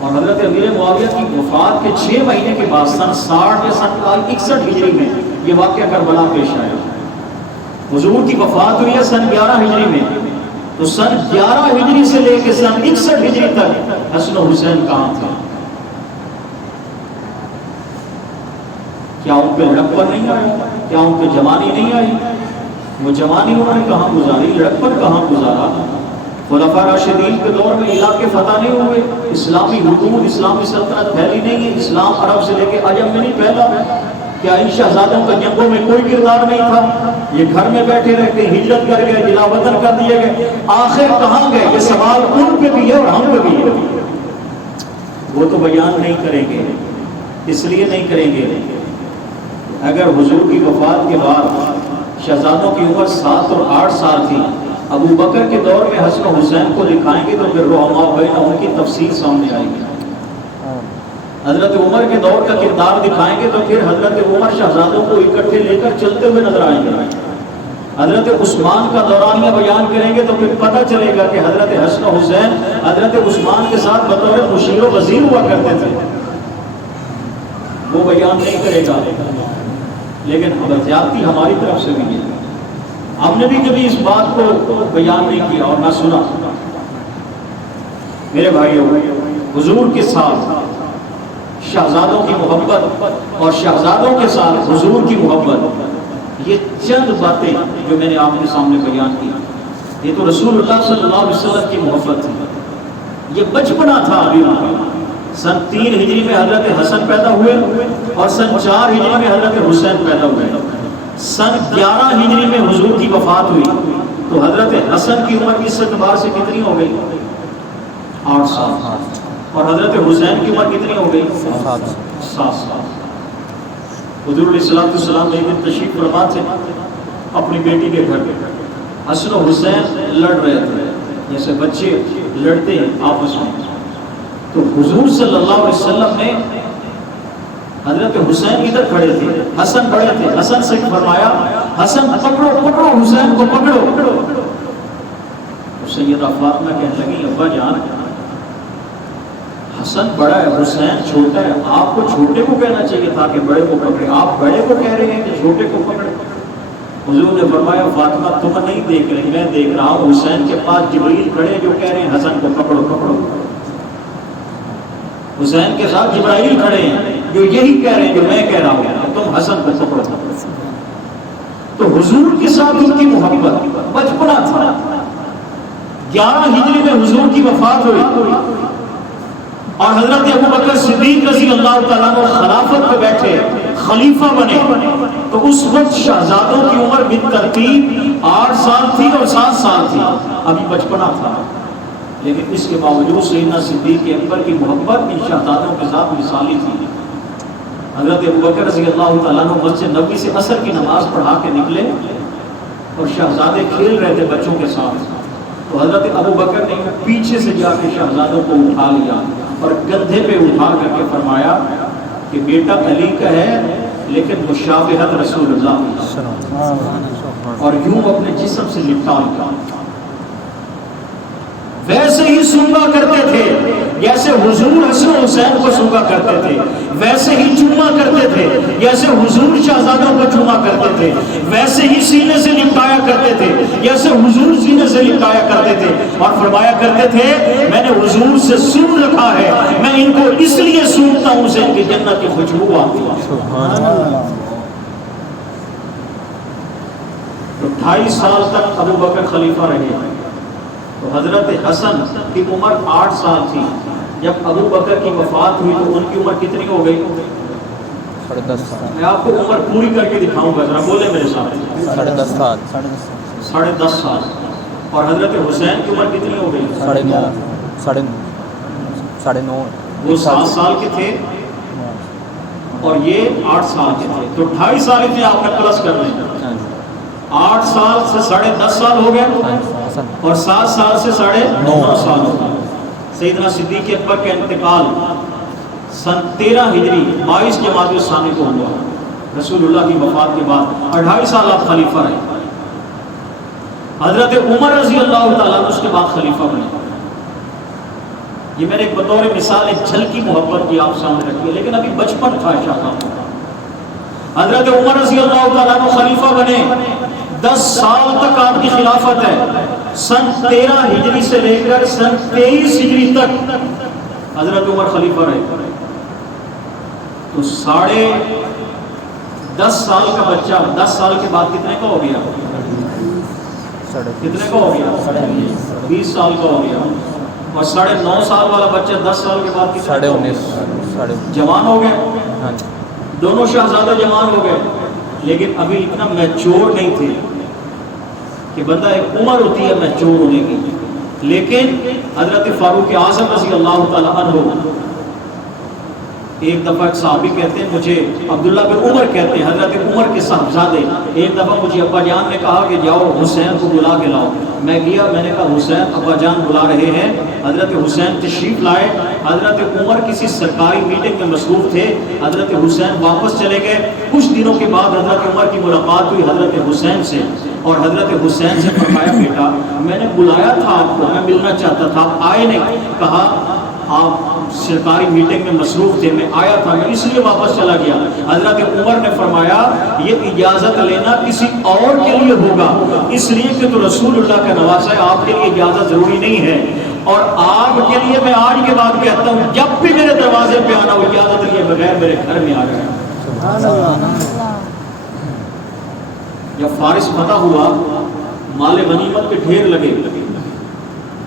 اور حضرت امیر معاویہ کی وفات کے 6 مہینے کے بعد سن 60 یا سن 61 ہجری میں یہ واقعہ کربلا پیش آیا. حضور کی وفات ہوئی ہے سن 11 ہجری میں، تو سن 11 ہجری سے لے کے سن 61 ہجری تک حسن و حسین کہاں تھے؟ کیا ان پہ لڑکپن نہیں آئی؟ کیا ان پہ جوانی نہیں آئی؟ وہ جوانی انہوں نے کہاں گزاری، لڑکپن کہاں گزارا؟ خلفاء راشدین کے دور میں علاقے فتح نہیں ہوئے، اسلامی حکومت، اسلامی سلطنت پھیلی نہیں ہے، اسلام عرب سے لے کے عجم میں نہیں پھیلا. کیا ان شہزادوں کا جنگوں میں کوئی کردار نہیں تھا؟ یہ گھر میں بیٹھے رہتے، ہجرت کر گئے، جلا وطن کر دیے گئے، آخر کہاں گئے؟ یہ سوال ان پہ بھی ہے اور ہم پہ بھی ہے. وہ تو بیان نہیں کریں گے، اس لیے نہیں کریں گے اگر حضور کی وفات کے بعد شہزادوں کی عمر 7 اور 8 سال تھی، ابو بکر کے دور میں حسن و حسین کو دکھائیں گے تو پھر رحماء بین ان کی تفصیل سامنے آئے گی. حضرت عمر کے دور کا کردار دکھائیں گے تو پھر حضرت عمر شہزادوں کو اکٹھے لے کر چلتے ہوئے نظر آئیں گے. حضرت عثمان کا دورانیہ بیان کریں گے تو پھر پتہ چلے گا کہ حضرت حسن و حسین حضرت عثمان کے ساتھ بطور مشیر و وزیر ہوا کرتے تھے. وہ بیان نہیں کرے گا، لیکن زیادتی ہماری طرف سے بھی ہے. ہم نے بھی کبھی اس بات کو بیان نہیں کیا اور نہ سنا. میرے بھائیوں، حضور کے ساتھ شہزادوں کی محبت اور شہزادوں کے ساتھ حضور کی محبت، یہ چند باتیں جو میں نے آپ کے سامنے بیان کی، یہ تو رسول اللہ صلی اللہ علیہ وسلم کی محبت تھی. یہ بچپنا تھا ابھی ان کا. سن 3 ہجری میں حضرت حسن پیدا ہوئے اور سن 4 ہجری میں حضرت حسین پیدا ہوئے. سن 11 ہجری میں حضور کی وفات ہوئی تو حضرت حسن کی عمر اس اعتبار سے کتنی ہو گئی؟ 8 سال. اور حضرت حسین کی عمر کتنی ہو گئی؟ 7 سال. حضور علیہ السلام ایک دن تشریف فرما تھے اپنی بیٹی کے گھر پہ. حسن و حسین لڑ رہے تھے جیسے بچے لڑتے ہیں آپس میں. تو حضور صلی اللہ علیہ وسلم نے حضرت حسین ادھر کھڑے تھے، حسن بڑے تھے. حسن سے فرمایا حسن پکڑو پکڑو حسین کو پکڑو. سیدہ فاطمہ کہنے لگی ابا جان حسن بڑا ہے حسین چھوٹا ہے، آپ کو چھوٹے کو کہنا چاہیے تھا کہ بڑے کو پکڑے، آپ بڑے کو کہہ رہے ہیں کہ چھوٹے کو پکڑے. حضور نے فرمایا فاطمہ تم نہیں دیکھ رہی، میں دیکھ رہا ہوں. حسین کے پاس جبریل کھڑے جو کہہ رہے ہیں حسن کو پکڑو پکڑو. حسین کے ساتھ جبرائیل کھڑے ہیں جو یہی کہہ رہے ہیں جو میں کہہ رہا ہوں تم حسن کو پکڑو. تو حضور کے ساتھ ان کی محبت بچپنا تھا. 11 ہجری میں حضور کی وفات ہوئی اور حضرت ابو بکر صدیق رضی اللہ تعالیٰ عنہ خلافت پہ بیٹھے، خلیفہ بنے. تو اس وقت شہزادوں کی عمر بالترتیب 8 سال تھی اور 7 سال تھی، ابھی بچپنا تھا. لیکن اس کے باوجود سیدنا صدیق اکبر کی محبت ان شہزادوں کے ساتھ مثالی تھی. حضرت ابو بکر رضی اللہ تعالیٰ عنہ مسجد نبوی سے عصر کی نماز پڑھا کے نکلے اور شہزادے کھیل رہے تھے بچوں کے ساتھ. تو حضرت ابو بکر نے پیچھے سے جا کے شہزادوں کو اٹھا لیا اور گدھے پہ اٹھا کر کے فرمایا کہ بیٹا علی کا ہے لیکن مشابہت رسول اللہ، اور یوں اپنے جسم سے لپٹا لیا. ویسے ہی سونگا کرتے تھے جیسے حضور حسن حسین کو سونگا کرتے تھے، ویسے ہی چوما کرتے تھے جیسے حضور شہزادوں کو چوما کرتے تھے، ویسے ہی سینے سے لپٹایا کرتے تھے جیسے حضور سینے سے لپٹایا کرتے تھے، اور فرمایا کرتے تھے میں نے حضور سے سن رکھا ہے، میں ان کو اس لیے سنتا ہوں سے ان کی جنت کی خوشبو آتی ہے۔ سبحان اللہ۔ تو 2.5 سال تک ابو بکر خلیفہ رہے، تو حضرت حسن کی عمر 8 سال تھی، جب ابو بکر کی وفات ہوئی تو ان کی عمر کتنی ہو گئی؟ 10.5 سال۔ میں آپ کو عمر پوری کر کے دکھاؤں گا، ذرا بولے میرے ساتھ۔ 10.5 سال۔ 10.5 سال۔ اور حضرت حسین کی عمر کتنی ہو گئی؟ 9.5۔ وہ 7 سال کے تھے اور یہ 8 سال کے تھے، تو 2.5 سال تھے، آپ نے پلس کر لیں۔ 8 سال سے 10.5 سال ہو گئے، اور 7 سال سے 9.5 سال ہو گئے۔ سیدنا صدیق اکبر کا انتقال سن 13 ہجری 22 جمادی الثانی کو ہوا، رسول اللہ کی وفات کے بعد 2.5 سال آپ خلیفہ رہے۔ حضرت عمر رضی اللہ تعالیٰ عنہ اس کے بعد خلیفہ بنے۔ یہ میں نے ایک بطور مثال ایک جھلکی محبت کی آپ سامنے رکھی ہے، لیکن ابھی بچپن تھا شاہ۔ حضرت عمر رضی اللہ تعالیٰ عنہ خلیفہ بنے، 10 سال تک آپ کی خلافت ہے، سن 13 ہجری سے لے کر سن 23 ہجری تک حضرت عمر خلیفہ رہے۔ تو 10.5 سال کا بچہ 10 سال کے بعد کتنے کا ہو گیا؟ کتنے کا ہو گیا؟ 20 سال کا ہو گیا۔ اور 9.5 سال والا بچہ 10 سال کے بعد کتنے؟ 19.5 جوان ہو گئے، دونوں شہزادہ جوان ہو گئے، لیکن ابھی اتنا میچور نہیں تھے کہ بندہ ایک عمر ہوتی ہے میچور ہونے کی۔ لیکن حضرت فاروق اعظم رضی اللہ تعالیٰ عنہ، ایک دفعہ ایک صحابی کہتے ہیں مجھے، عبداللہ بن عمر کہتے ہیں، حضرت عمر کے صاحبزادے، ایک دفعہ مجھے ابا جان نے کہا کہ جاؤ حسین کو بلا کے لاؤ۔ میں گیا، میں نے کہا حسین ابا جان بلا رہے ہیں۔ حضرت حسین تشریف لائے، حضرت عمر کسی سرکاری میٹنگ میں مصروف تھے، حضرت حسین واپس چلے گئے۔ کچھ دنوں کے بعد حضرت عمر کی ملاقات ہوئی حضرت حسین سے، اور حضرت حسین سے فرمایا بیٹا میں نے بلایا تھا آپ کو، میں ملنا چاہتا تھا، آپ آئے نہیں۔ کہا آپ سرکاری میٹنگ میں مصروف تھے، میں آیا تھا، میں اس لیے واپس چلا گیا۔ حضرت عمر نے فرمایا یہ اجازت لینا کسی اور کے لیے ہوگا، اس لیے کہ تو رسول اللہ کا نواسا ہے، آپ کے لیے اجازت ضروری نہیں ہے، اور آپ کے لیے میں آج کے بعد کہتا ہوں جب بھی میرے دروازے پہ آنا ہو اجازت لیے بغیر میرے گھر میں آ جائے۔ جب فارس فتح ہوا، مال غنیمت کے ڈھیر لگے،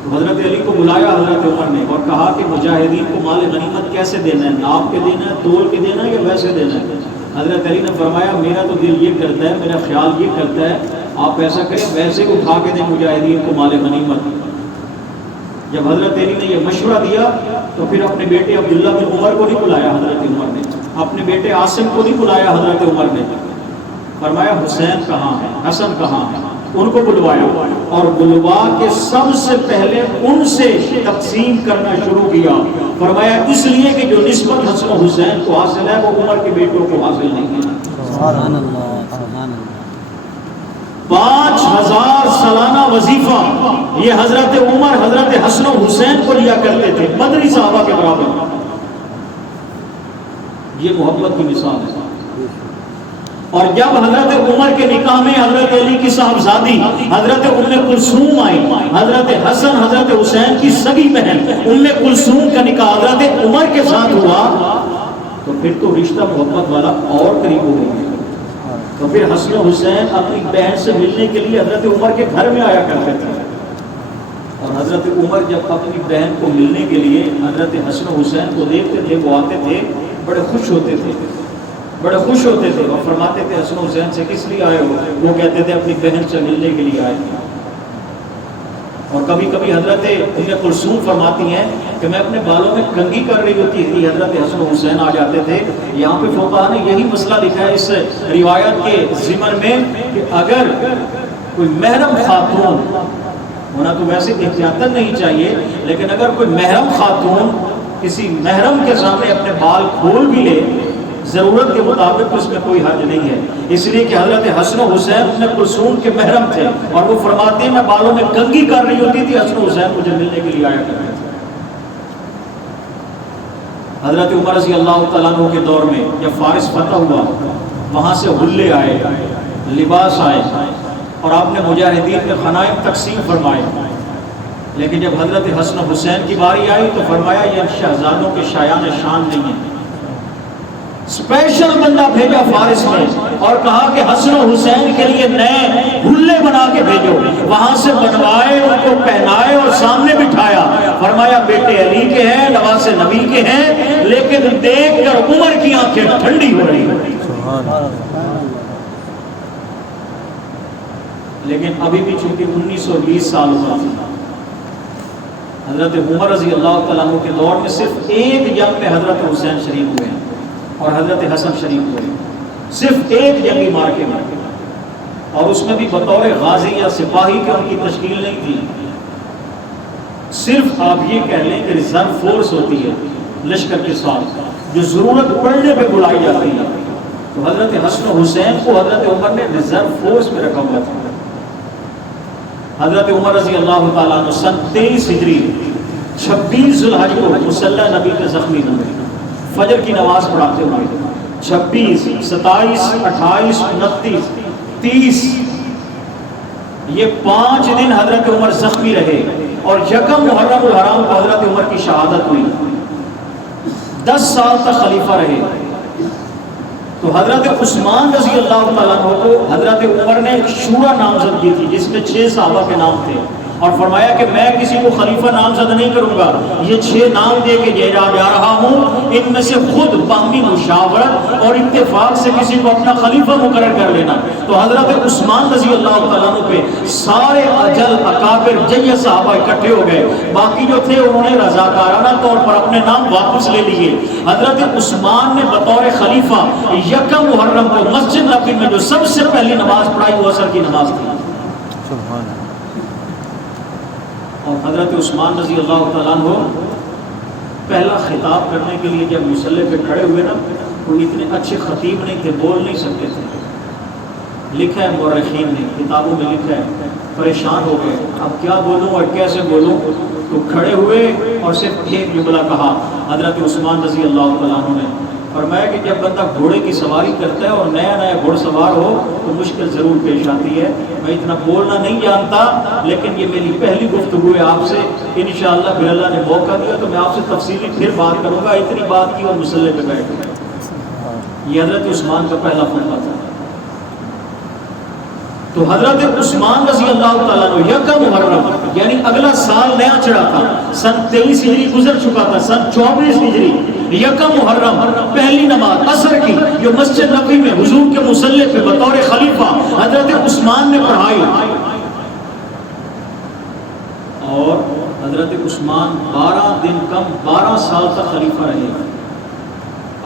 تو حضرت علی کو بلایا حضرت عمر نے اور کہا کہ مجاہدین کو مال غنیمت کیسے دینا ہے، ناپ کے دینا ہے، تول کے دینا ہے یا ویسے دینا ہے؟ حضرت علی نے فرمایا میرا تو دل یہ کرتا ہے، میرا خیال یہ کرتا ہے آپ ایسا کریں ویسے اٹھا کے دیں مجاہدین کو مال غنیمت۔ جب حضرت علی نے یہ مشورہ دیا تو پھر اپنے بیٹے عبداللہ بن عمر کو نہیں بلایا حضرت عمر نے، اپنے بیٹے عاصم کو نہیں بلایا حضرت عمر نے، فرمایا حسین کہاں ہے، حسن کہاں ہے، ان کو بلوایا، اور بلوا کے سب سے پہلے ان سے تقسیم کرنا شروع کیا۔ فرمایا اس لیے کہ جو نسبت حسن و حسین کو حاصل ہے وہ عمر کے بیٹوں کو حاصل نہیں ہے۔ سبحان اللہ، سبحان اللہ۔ 5000 سالانہ وظیفہ یہ حضرت عمر حضرت حسن و حسین کو لیا کرتے تھے، بدری صحابہ کے برابر۔ یہ محبت کی مثال ہے۔ اور جب حضرت عمر کے نکاح میں حضرت علی کی صاحبزادی حضرت ام کلثوم آئی، حضرت حسن حضرت حسین کی سگی بہن ام کلثوم کا نکاح حضرت عمر کے ساتھ ہوا، تو پھر تو رشتہ محبت والا اور قریب ہو گیا۔ تو پھر حسن و حسین اپنی بہن سے ملنے کے لیے حضرت عمر کے گھر میں آیا کرتے تھے، اور حضرت عمر جب اپنی بہن کو ملنے کے لیے حضرت حسن و حسین کو دیکھتے تھے، وہ آتے تھے، بڑے خوش ہوتے تھے، بڑے خوش ہوتے تھے، وہ فرماتے تھے حسن و حسین سے کس لیے آئے ہو؟ وہ کہتے تھے اپنی بہن سے ملنے کے لیے آئے۔ اور کبھی کبھی حضرت ام کلثوم فرماتی ہیں کہ میں اپنے بالوں میں کنگھی کر رہی ہوتی تھی، حضرت حسن و حسین آ جاتے تھے۔ یہاں پہ فقہاء نے یہی مسئلہ لکھا ہے اس روایت کے ضمن میں کہ اگر کوئی محرم خاتون ہونا تو ویسے احتیاطاً نہیں چاہیے، لیکن اگر کوئی محرم خاتون کسی محرم کے سامنے اپنے بال کھول بھی لے ضرورت کے مطابق اس میں کوئی حرج نہیں ہے، اس لیے کہ حضرت حسن و حسین ابن کلثوم کے محرم تھے، اور وہ فرماتے ہیں میں بالوں میں کنگھی کر رہی ہوتی تھی، حسن و حسین مجھے ملنے کے لیے آیا کرتے تھے۔ حضرت عمر رضی اللہ تعالیٰ عنہ کے دور میں جب فارس فتح ہوا، وہاں سے حلے آئے، لباس آئے، اور آپ نے مجاہدین کے غنائم تقسیم فرمائے، لیکن جب حضرت حسن و حسین کی باری آئی تو فرمایا یہ شہزادوں کے شایان شان نہیں ہیں۔ اسپیشل بندہ بھیجا فارس میں اور کہا کہ حسن و حسین کے لیے نئے حلے بنا کے بھیجو، وہاں سے بنوائے، ان کو پہنائے اور سامنے بٹھایا، فرمایا بیٹے علی کے ہیں، نواز نبی کے ہیں، لیکن دیکھ کر عمر کی آنکھیں ٹھنڈی ہو رہی ہیں۔ لیکن ابھی بھی چونکہ 1920 سال ہوا تھا، حضرت عمر رضی اللہ تعالیٰ عنہ کے دور میں صرف ایک جنگ میں حضرت حسین شریک ہوئے ہیں اور حضرت حسن شریک ہوئے ہیں، صرف ایک جنگی مارکے میں، اور اس میں بھی بطور غازی یا سپاہی کے ان کی تشکیل نہیں تھی، صرف آپ یہ کہہ لیں کہ ریزرو فورس ہوتی ہے لشکر کے ساتھ جو ضرورت پڑنے پہ بلائی جاتی ہے، تو حضرت حسن و حسین کو حضرت عمر نے ریزرو فورس میں رکھا ہوا تھا۔ حضرت عمر رضی اللہ تعالیٰ عنہ سن 23 ہجری 26 ذوالحج کو مسلح نبی کے زخمی ہوئے، فجر کی نماز پڑھاتے ہوئے، 26 27 28 29 30 یہ 5 دن حضرت عمر زخمی رہے، اور یکم محرم الحرام کو حضرت عمر کی شہادت ہوئی، 10 سال تک خلیفہ رہے۔ تو حضرت عثمان رضی اللہ تعالیٰ عنہ کو حضرت عمر نے ایک شورا نامزد کی تھی جس میں 6 صحابہ کے نام تھے، اور فرمایا کہ میں کسی کو خلیفہ نامزد نہیں کروں گا، یہ 6 نام دے کے جا رہا ہوں، ان میں سے خود باہمی مشاورت اور اتفاق سے کسی کو اپنا خلیفہ مقرر کر لینا۔ تو حضرت عثمان رضی اللہ تعالیٰ عنہ پہ سارے اجل اکابر جیہ صحابہ اکٹھے ہو گئے، باقی جو تھے انہوں نے رضاکارانہ طور پر اپنے نام واپس لے لیے۔ حضرت عثمان نے بطور خلیفہ یکم محرم کو مسجد نبوی میں جو سب سے پہلی نماز پڑھائی وہ عصر کی نماز تھی، اور حضرت عثمان رضی اللہ تعالیٰ عنہ پہلا خطاب کرنے کے لیے جب مصلی پہ کھڑے ہوئے نا، وہ اتنے اچھے خطیب نہیں تھے، بول نہیں سکتے تھے، لکھا ہے مورخین نے کتابوں میں لکھا ہے، پریشان ہو گئے اب کیا بولوں اور کیسے بولوں، تو کھڑے ہوئے اور صرف ایک جملہ کہا حضرت عثمان رضی اللہ تعالیٰ عنہ نے، فرمایا کہ جب بندہ گھوڑے کی سواری کرتا ہے اور نیا نیا گھوڑ سوار ہو تو مشکل ضرور پیش آتی ہے، میں اتنا بولنا نہیں جانتا، لیکن یہ میری پہلی گفتگو ہے آپ سے، انشاءاللہ پھر اللہ نے موقع دیا تو میں آپ سے تفصیلی پھر بات کروں گا، اتنی بات کی اور مصلی پہ بیٹھ گئے۔ یہ حضرت عثمان کا پہلا خطبہ تھا۔ تو حضرت عثمان رضی اللہ تعالیٰ عنہ یکم محرم یعنی اگلا سال نیا چڑھا تھا، سن 23 ہجری گزر چکا تھا، سن 24 ہجری یکم محرم پہلی نماز عصر کی جو مسجد نبوی میں حضور کے مصلی پہ بطور خلیفہ حضرت عثمان نے پڑھائی، اور حضرت عثمان 12 دن کم 12 سال تک خلیفہ رہے۔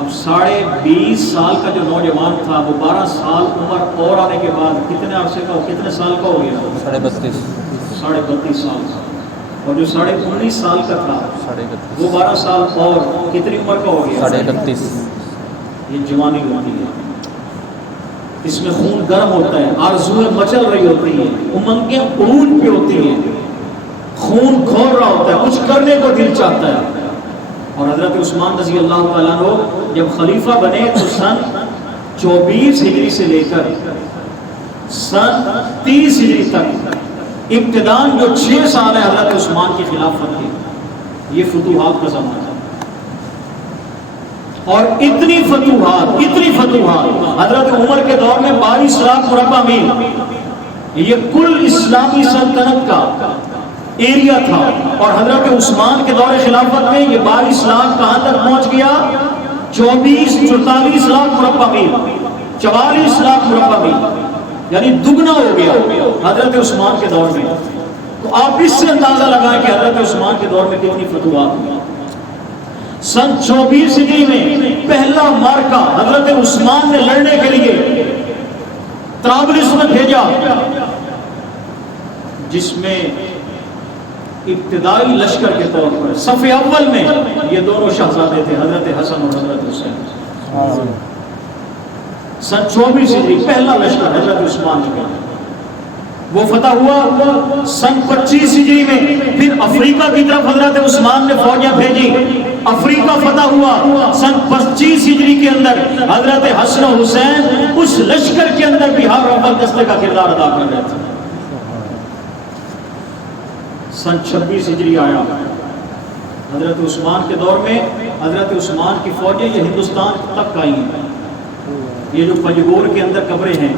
اب 20.5 سال کا جو نوجوان تھا وہ 12 سال عمر اور آنے کے بعد کتنے عرصے کا، کتنے سال کا ہو گیا؟ 32.5 سال کا، اور جو 19.5 سال کا تھا وہ 12 سال اور کتنی عمر کا ہو گیا؟ 31.5 یہ جوانی ہوتی ہے، اس میں خون گرم ہوتا ہے، آرزویں مچل رہی ہوتی ہیں، امنگیں عروج پہ ہوتی ہیں، خون کھول رہا ہوتا ہے، کچھ کرنے کو دل چاہتا ہے۔ اور حضرت عثمان رضی اللہ تعالیٰ عنہ جب خلیفہ بنے تو سن 24 ہجری سے لے کر سن 30 ہجری تک ابتداءً جو 6 سال ہے حضرت عثمان کی خلافت کے، یہ فتوحات کا زمانہ تھا، اور اتنی فتوحات حضرت عمر کے دور میں 22 لاکھ مربع میل یہ کل اسلامی سلطنت کا ایریا تھا، اور حضرت عثمان کے دور خلافت میں یہ 22 لاکھ کہاں تک پہنچ گیا؟ 44 لاکھ مربع میل، 44 لاکھ مربع میل، یعنی دگنا ہو گیا حضرت عثمان کے دور میں۔ تو آپ اس سے اندازہ لگائیں کہ حضرت عثمان کے دور میں کتنی فتوحات ہوئی۔ سن 24 ہجری میں پہلا مارکا حضرت عثمان نے لڑنے کے لیے طرابلس میں بھیجا، جس میں ابتدائی لشکر کے طور پر صف اول میں یہ دونوں شہزادے تھے، حضرت حسن اور حضرت حسین۔ سن 24 ہجری پہلا لشکر حضرت عثمان کا وہ فتح ہوا. سن 25 ہجری میں پھر افریقہ کی طرف حضرت عثمان نے فوجیں بھیجی. افریقہ فتح ہوا. سن 25 ہجری کے اندر حضرت حسن و حسین اس لشکر کے اندر بہار اول دستے کا کردار ادا کر رہے تھے. سن 26 ہجری آیا. حضرت عثمان کے دور میں حضرت عثمان کی فوجیں یہ ہندوستان تک آئی ہیں. یہ جو پنجگور کے اندر قبریں ہیں،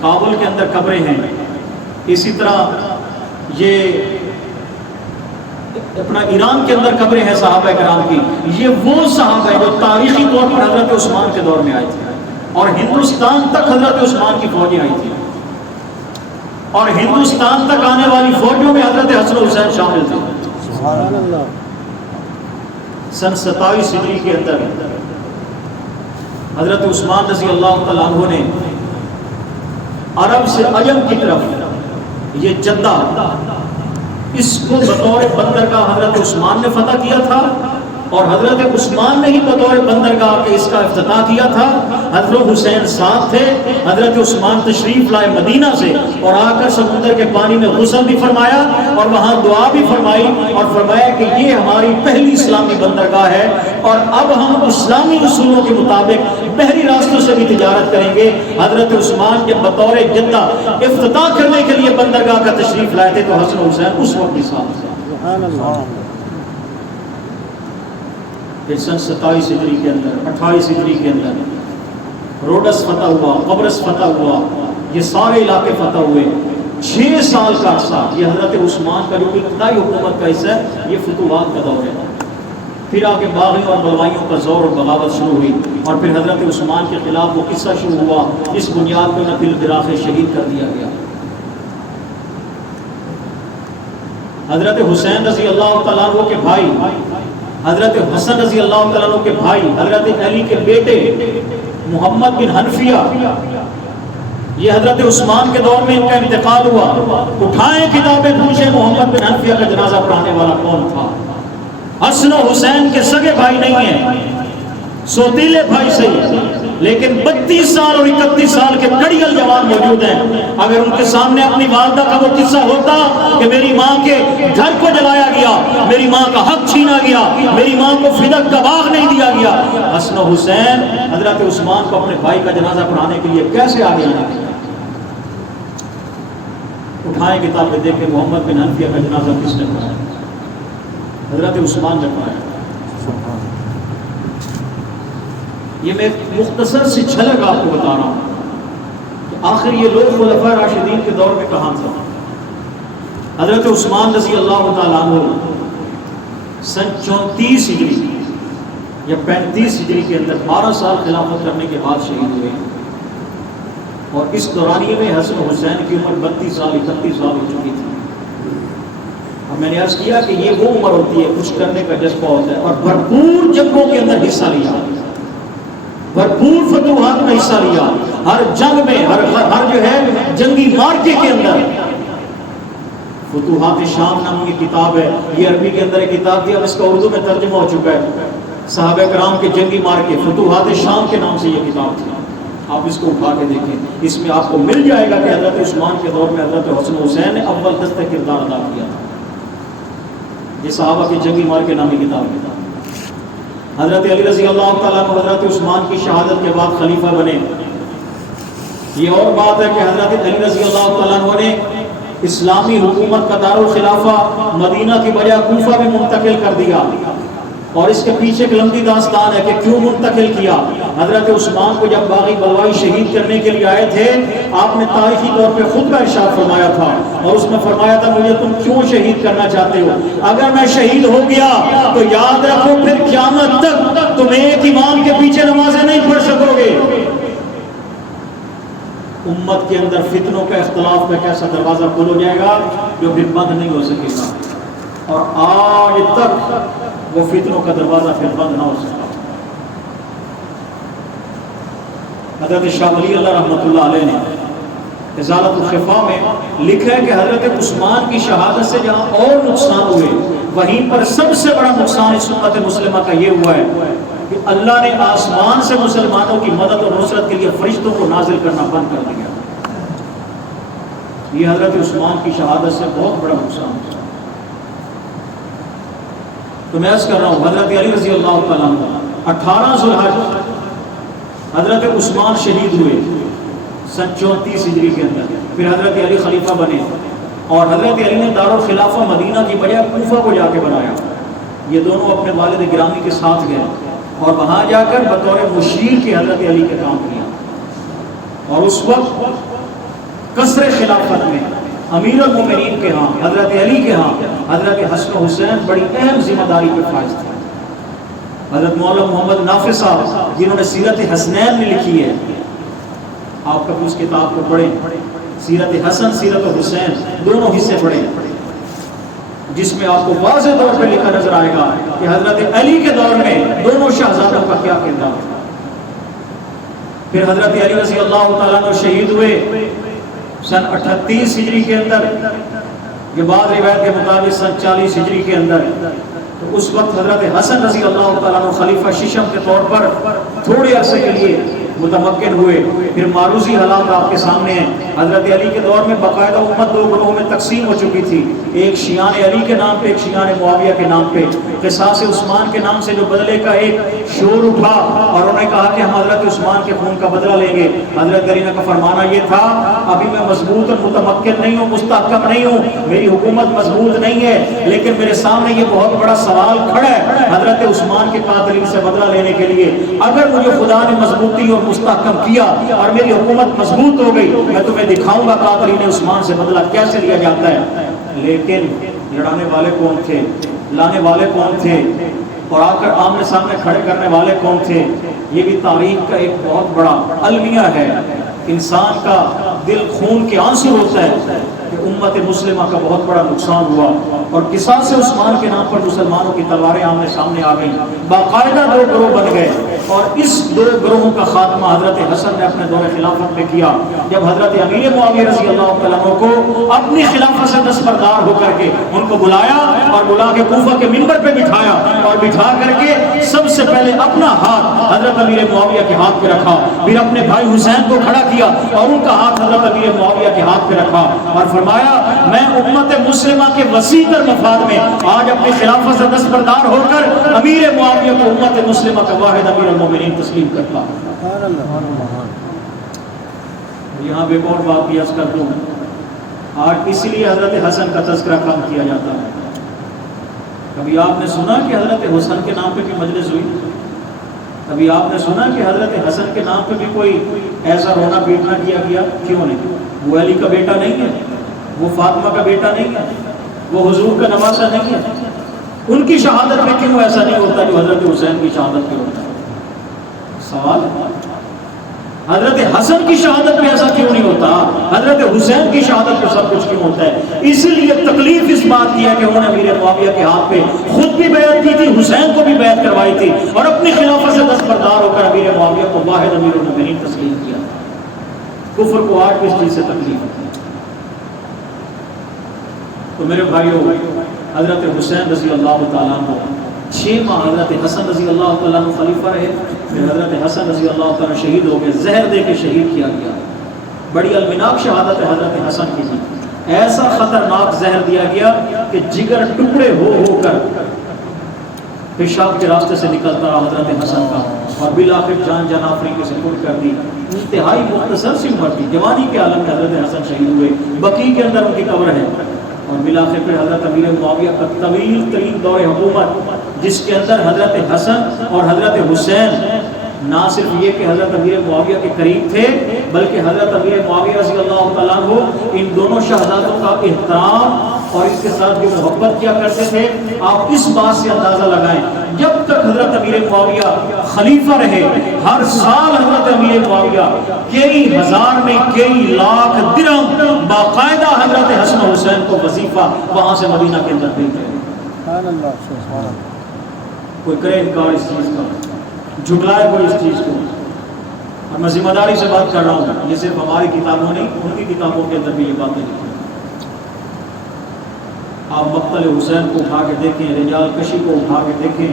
کابل کے اندر قبریں ہیں، اسی طرح یہ اپنا ایران کے اندر قبریں ہیں صحابہ کرام کی. یہ وہ صحابہ ہیں جو تاریخی طور پر حضرت عثمان کے دور میں آئے تھے اور ہندوستان تک حضرت عثمان کی فوجیں آئی تھیں اور ہندوستان تک آنے والی فوجوں میں حضرت حسن و حسین شامل تھے. سبحان اللہ. سن 27 ہجری کے اندر حضرت عثمان رضی اللہ تعالیٰ عنہ نے عرب سے عجم کی طرف یہ جدہ اس کو بطور بندرگاہ حضرت عثمان نے فتح کیا تھا اور حضرت عثمان نے ہی بطور بندرگاہ کے اس کا افتتاح کیا تھا. حضرت حسین ساتھ تھے. حضرت عثمان تشریف لائے مدینہ سے اور آ کر سمندر کے پانی میں غسل بھی فرمایا اور وہاں دعا بھی فرمائی اور فرمایا کہ یہ ہماری پہلی اسلامی بندرگاہ ہے اور اب ہم اسلامی اصولوں کے مطابق بحری راستوں سے بھی تجارت کریں گے. حضرت عثمان جب بطور جدہ افتتاح کرنے کے لیے بندرگاہ کا تشریف لائے تھے تو حسن حسین اس وقت بھی ساتھ تھے. سبحان اللہ. پھر سن 27 ہجری کے اندر 28 ہجری کے اندر روڈس فتح ہوا، قبرص فتح ہوا، یہ سارے علاقے فتح ہوئے. 6 سال کا عرصہ یہ حضرت عثمان کا جو ابتدائی حکومت کا حصہ ہے یہ فتوحات کا دور ہے. پھر آگے باغیوں اور بلوائیوں کا زور اور بغاوت شروع ہوئی اور پھر حضرت عثمان کے خلاف وہ قصہ شروع ہوا جس بنیاد پہ انہیں بالفراخ شہید کر دیا گیا. حضرت حسین رضی اللہ تعالیٰ عنہ کے بھائی حضرت حسن رضی اللہ تعالیٰ عنہ کے بھائی حضرت علی کے بیٹے محمد بن حنفیہ، یہ حضرت عثمان کے دور میں ان کا انتقال ہوا. اٹھائیں کتابیں پوچھیں محمد بن حنفیہ کا جنازہ پڑھانے والا کون تھا. حسن و حسین کے سگے بھائی نہیں ہیں، سوتیلے بھائی صحیح، لیکن 32 سال اور 31 سال کے کڑیل جوان موجود ہیں. اگر ان کے سامنے اپنی والدہ کا وہ قصہ ہوتا کہ میری ماں کے گھر کو جلایا گیا، میری ماں کا حق چھینا گیا، میری ماں کو فدک کا باغ نہیں دیا گیا، حسن و حسین حضرت عثمان کو اپنے بھائی کا جنازہ پڑھانے کے لیے کیسے آگے آئے؟ اٹھائیں کتابیں دیکھیں محمد بن حنفیہ کا جنازہ کس نے پڑھایا؟ حضرت عثمان نے پڑھایا. یہ میں ایک مختصر سی جھلک آپ کو بتا رہا ہوں کہ آخر یہ لوگ خلفاء راشدین کے دور میں کہاں تھا. حضرت عثمان رضی اللہ تعالیٰ عنہ سن 34 ہجری یا 35 ہجری کے اندر 12 سال خلافت کرنے کے بعد شہید ہوئے اور اس دورانیے میں حسن حسین کی عمر 32 سال 31 سال ہو چکی تھی. اور میں نے عرض کیا کہ یہ وہ عمر ہوتی ہے کچھ کرنے کا جذبہ ہوتا ہے اور بھرپور جنگوں کے اندر حصہ لیا، بھرپور فتوحات میں حصہ لیا. ہر جنگ میں ہر جو ہے جنگی مارکے کے اندر. فتوحات شام نام کی کتاب ہے، یہ عربی کے اندر ایک کتاب تھی، اب اس کا اردو میں ترجمہ ہو چکا ہے. صحابہ کرام کے جنگی مارکے فتوحات شام کے نام سے یہ کتاب تھی. آپ اس کو اٹھا کے دیکھیں، اس میں آپ کو مل جائے گا کہ حضرت عثمان کے دور میں حضرت حسن حسین نے اول دستہ کردار ادا کیا تھا. یہ صحابہ کے جنگی مارکے نامی کتاب ہے. حضرت علی رضی اللہ تعالیٰ عنہ حضرت عثمان کی شہادت کے بعد خلیفہ بنے. یہ اور بات ہے کہ حضرت علی رضی اللہ تعالیٰ عنہ نے اسلامی حکومت کا دارالخلافہ مدینہ کی بجائے کوفہ میں منتقل کر دیا اور اس کے پیچھے ایک لمبی داستان ہے کہ کیوں منتقل کیا. حضرت عثمان کو جب باغی بلوائی شہید کرنے کے لیے آئے تھے آپ نے تاریخی طور پہ خود کا ارشاد فرمایا تھا اور اس میں فرمایا تھا مجھے تم کیوں شہید کرنا چاہتے ہو؟ اگر میں شہید ہو گیا تو یاد رکھو پھر قیامت تک تم ایک امام کے پیچھے نمازیں نہیں پڑھ سکو گے. امت کے اندر فتنوں کا اختلاف کا کیسا دروازہ کھول ہو جائے گا جو پھر بند نہیں ہو سکے گا اور آج تک وہ فتنوں کا دروازہ پھر بند نہ ہو سکا. حضرت شاہ ولی اللہ رحمۃ اللہ علیہ نے ازالۃ الخفا میں لکھا ہے کہ حضرت عثمان کی شہادت سے جہاں اور نقصان ہوئے وہیں پر سب سے بڑا نقصان اس امت مسلمہ کا یہ ہوا ہے کہ اللہ نے آسمان سے مسلمانوں کی مدد اور نصرت کے لیے فرشتوں کو نازل کرنا بند کر دیا. یہ حضرت عثمان کی شہادت سے بہت بڑا نقصان ہے. تو میں عرض کر رہا ہوں حضرت علی رضی اللہ تعالیٰ عنہ 18 ذوالحج حضرت عثمان شہید ہوئے سن 34 ہجری کے اندر. پھر حضرت علی خلیفہ بنے اور حضرت علی نے دارالخلافہ مدینہ کی بجائے کوفہ کو جا کے بنایا. یہ دونوں اپنے والد گرامی کے ساتھ گئے اور وہاں جا کر بطور مشیر کے حضرت علی کے کام کیا. اور اس وقت قصر خلافت میں امیر المومنین کے ہاں حضرت علی کے ہاں حضرت حسن و حسین بڑی اہم ذمہ داری کے فائز تھے. حضرت مولانا محمد نافع صاحب جنہوں نے سیرت حسنین میں لکھی ہے، آپ کبھی اس کتاب کو پڑھیں، سیرت حسن سیرت حسین دونوں حصے پڑھیں، جس میں آپ کو واضح طور پہ لکھا نظر آئے گا کہ حضرت علی کے دور میں دونوں شہزادوں کا کیا کردار تھا. پھر حضرت علی رضی اللہ تعالیٰ عنہ شہید ہوئے سن 38 ہجری کے اندر، یہ بعض روایت کے مطابق سن 40 ہجری کے اندر. تو اس وقت حضرت حسن رضی اللہ تعالیٰ عنہ خلیفہ ششم کے طور پر تھوڑے عرصے کے لیے متمکن ہوئے. پھر معروضی حالات آپ کے سامنے ہیں. حضرت علی کے دور میں باقاعدہ امت دو گروہوں میں تقسیم ہو چکی تھی، ایک شیعان علی کے نام پہ، ایک شیعان معاویہ کے نام پہ. قصاص عثمان کے نام سے جو بدلے کا ایک شور اٹھا اور انہوں نے کہا کہ ہم حضرت عثمان کے خون کا بدلہ لیں گے. حضرت علی کا فرمانا یہ تھا ابھی میں مضبوط اور متمکن نہیں ہوں، مستحکم نہیں ہوں، میری حکومت مضبوط نہیں ہے، لیکن میرے سامنے یہ بہت بڑا سوال کھڑا ہے حضرت عثمان کے قاتلین سے بدلہ لینے کے لیے. اگر مجھے خدا نے مضبوطی اور مستحکم کیا اور میری حکومت مضبوط ہو گئی، میں تمہیں دکھاؤں گا قاتلین عثمان سے بدلہ کیسے لیا جاتا ہے. لیکن لڑانے والے کون تھے، لانے والے کون تھے اور آ کر آمنے سامنے کھڑے کرنے والے کون تھے، یہ بھی تاریخ کا ایک بہت بڑا المیہ ہے. انسان کا دل خون کے آنسو ہوتا ہے کہ امت مسلمہ کا بہت بڑا نقصان ہوا اور قصاص عثمان کے نام پر مسلمانوں کی تلواریں آمنے سامنے آ گئیں. باقاعدہ دو گروہ بن گئے اور اس دو گروہوں کا خاتمہ حضرت حسن نے اپنے دور خلافت میں کیا. جب حضرت امیر معاویہ رضی اللہ تعالیٰ عنہ کو اپنی خلافت سے دستبردار ہو کر کے ان کو بلایا اور بلا کے کوفہ کے منبر پہ بٹھایا اور بٹھا کر کے سب سے پہلے اپنا ہاتھ حضرت امیر معاویہ کے ہاتھ پہ رکھا، پھر اپنے بھائی حسین کو کھڑا کیا اور ان کا ہاتھ حضرت امیر معاویہ کے ہاتھ پہ رکھا اور فرمایا میں امت مسلمہ کے وسیع تر مفاد میں آج اپنی خلافت سے دستبردار ہو کر امیر معاویہ کو امت مسلمہ کا واحد امیر المومنین تسلیم کرتا ہوں. یہاں ایک اور بات بھی عرض کر دوں، آج اس لیے حضرت حسن کا تذکرہ کم کیا جاتا ہے. کبھی آپ نے سنا کہ حضرت حسن کے نام پہ بھی مجلس ہوئی؟ کبھی آپ نے سنا کہ حضرت حسن کے نام پہ بھی کوئی ایسا رونا پیٹنا کیا گیا؟ کیوں نہیں؟ وہ علی کا بیٹا نہیں ہے، وہ فاطمہ کا بیٹا نہیں ہے، وہ حضور کا نواسہ نہیں ہے. ان کی شہادت میں کیوں ایسا نہیں ہوتا جو حضرت حسین کی شہادت میں ہوتا ہے؟ سوال ہے. حضرت حسن کی شہادت میں ایسا کیوں نہیں ہوتا؟ حضرت حسین کی شہادت میں سب کچھ کیوں ہوتا ہے؟ اسی لیے تکلیف اس بات کی ہے کہ انہوں نے امیر معاویہ کے ہاتھ پہ خود بھی بیعت کی تھی، حسین کو بھی بیعت کروائی تھی اور اپنی خلافت سے دستبردار ہو کر امیر معاویہ کو واحد امیر المومنین تسلیم کیا. کفر کو آج کس چیز سے تکلیف ہے؟ تو میرے بھائیوں، حضرت حسین رضی اللہ تعالیٰ عنہ 6 ماہ حضرت حسن رضی اللہ تعالیٰ عنہ خلیفہ رہے. پھر حضرت حسن رضی اللہ تعالیٰ عنہ شہید ہو گئے، زہر دے کے شہید کیا گیا. بڑی المناک شہادت ہے حضرت حسن کی تھی. ایسا خطرناک زہر دیا گیا کہ جگر ٹکڑے ہو کر پیشاب کے راستے سے نکلتا رہا حضرت حسن کا اور بالآخر جان آفرین کے سپرد کر دی. انتہائی مختصر سی عمر تھی، جوانی کے عالم میں حضرت حسن شہید ہوئے. بقیع کے اندر ان کی قبر ہے. اور بالآخر پھر حضرت امیر معاویہ کا طویل ترین دور حکومت، جس کے اندر حضرت حسن اور حضرت حسین نہ صرف یہ کہ حضرت امیر معاویہ کے قریب تھے بلکہ حضرت امیر معاویہ رضی اللہ تعالیٰ عنہ ان دونوں شہزادوں کا احترام اور اس کے ساتھ جو محبت کیا کرتے تھے. آپ اس بات سے اندازہ لگائیں جب تک حضرت امیر معاویہ خلیفہ رہے ہر سال حضرت امیر معاویہ کئی ہزار میں کئی لاکھ درہم باقاعدہ حضرت حسن و حسین کو وظیفہ وہاں سے مدینہ کے اندر دیتے ہیں. کوئی کرے انکار اس چیز کا، جھٹلائے کوئی اس چیز کو. اور میں ذمہ داری سے بات کر رہا ہوں، یہ صرف ہماری کتابوں نہیں، ان کی کتابوں کے اندر بھی یہ باتیں لکھی. آپ مقتل حسین کو اٹھا کے دیکھیں، رجال کشی کو اٹھا کے دیکھیں،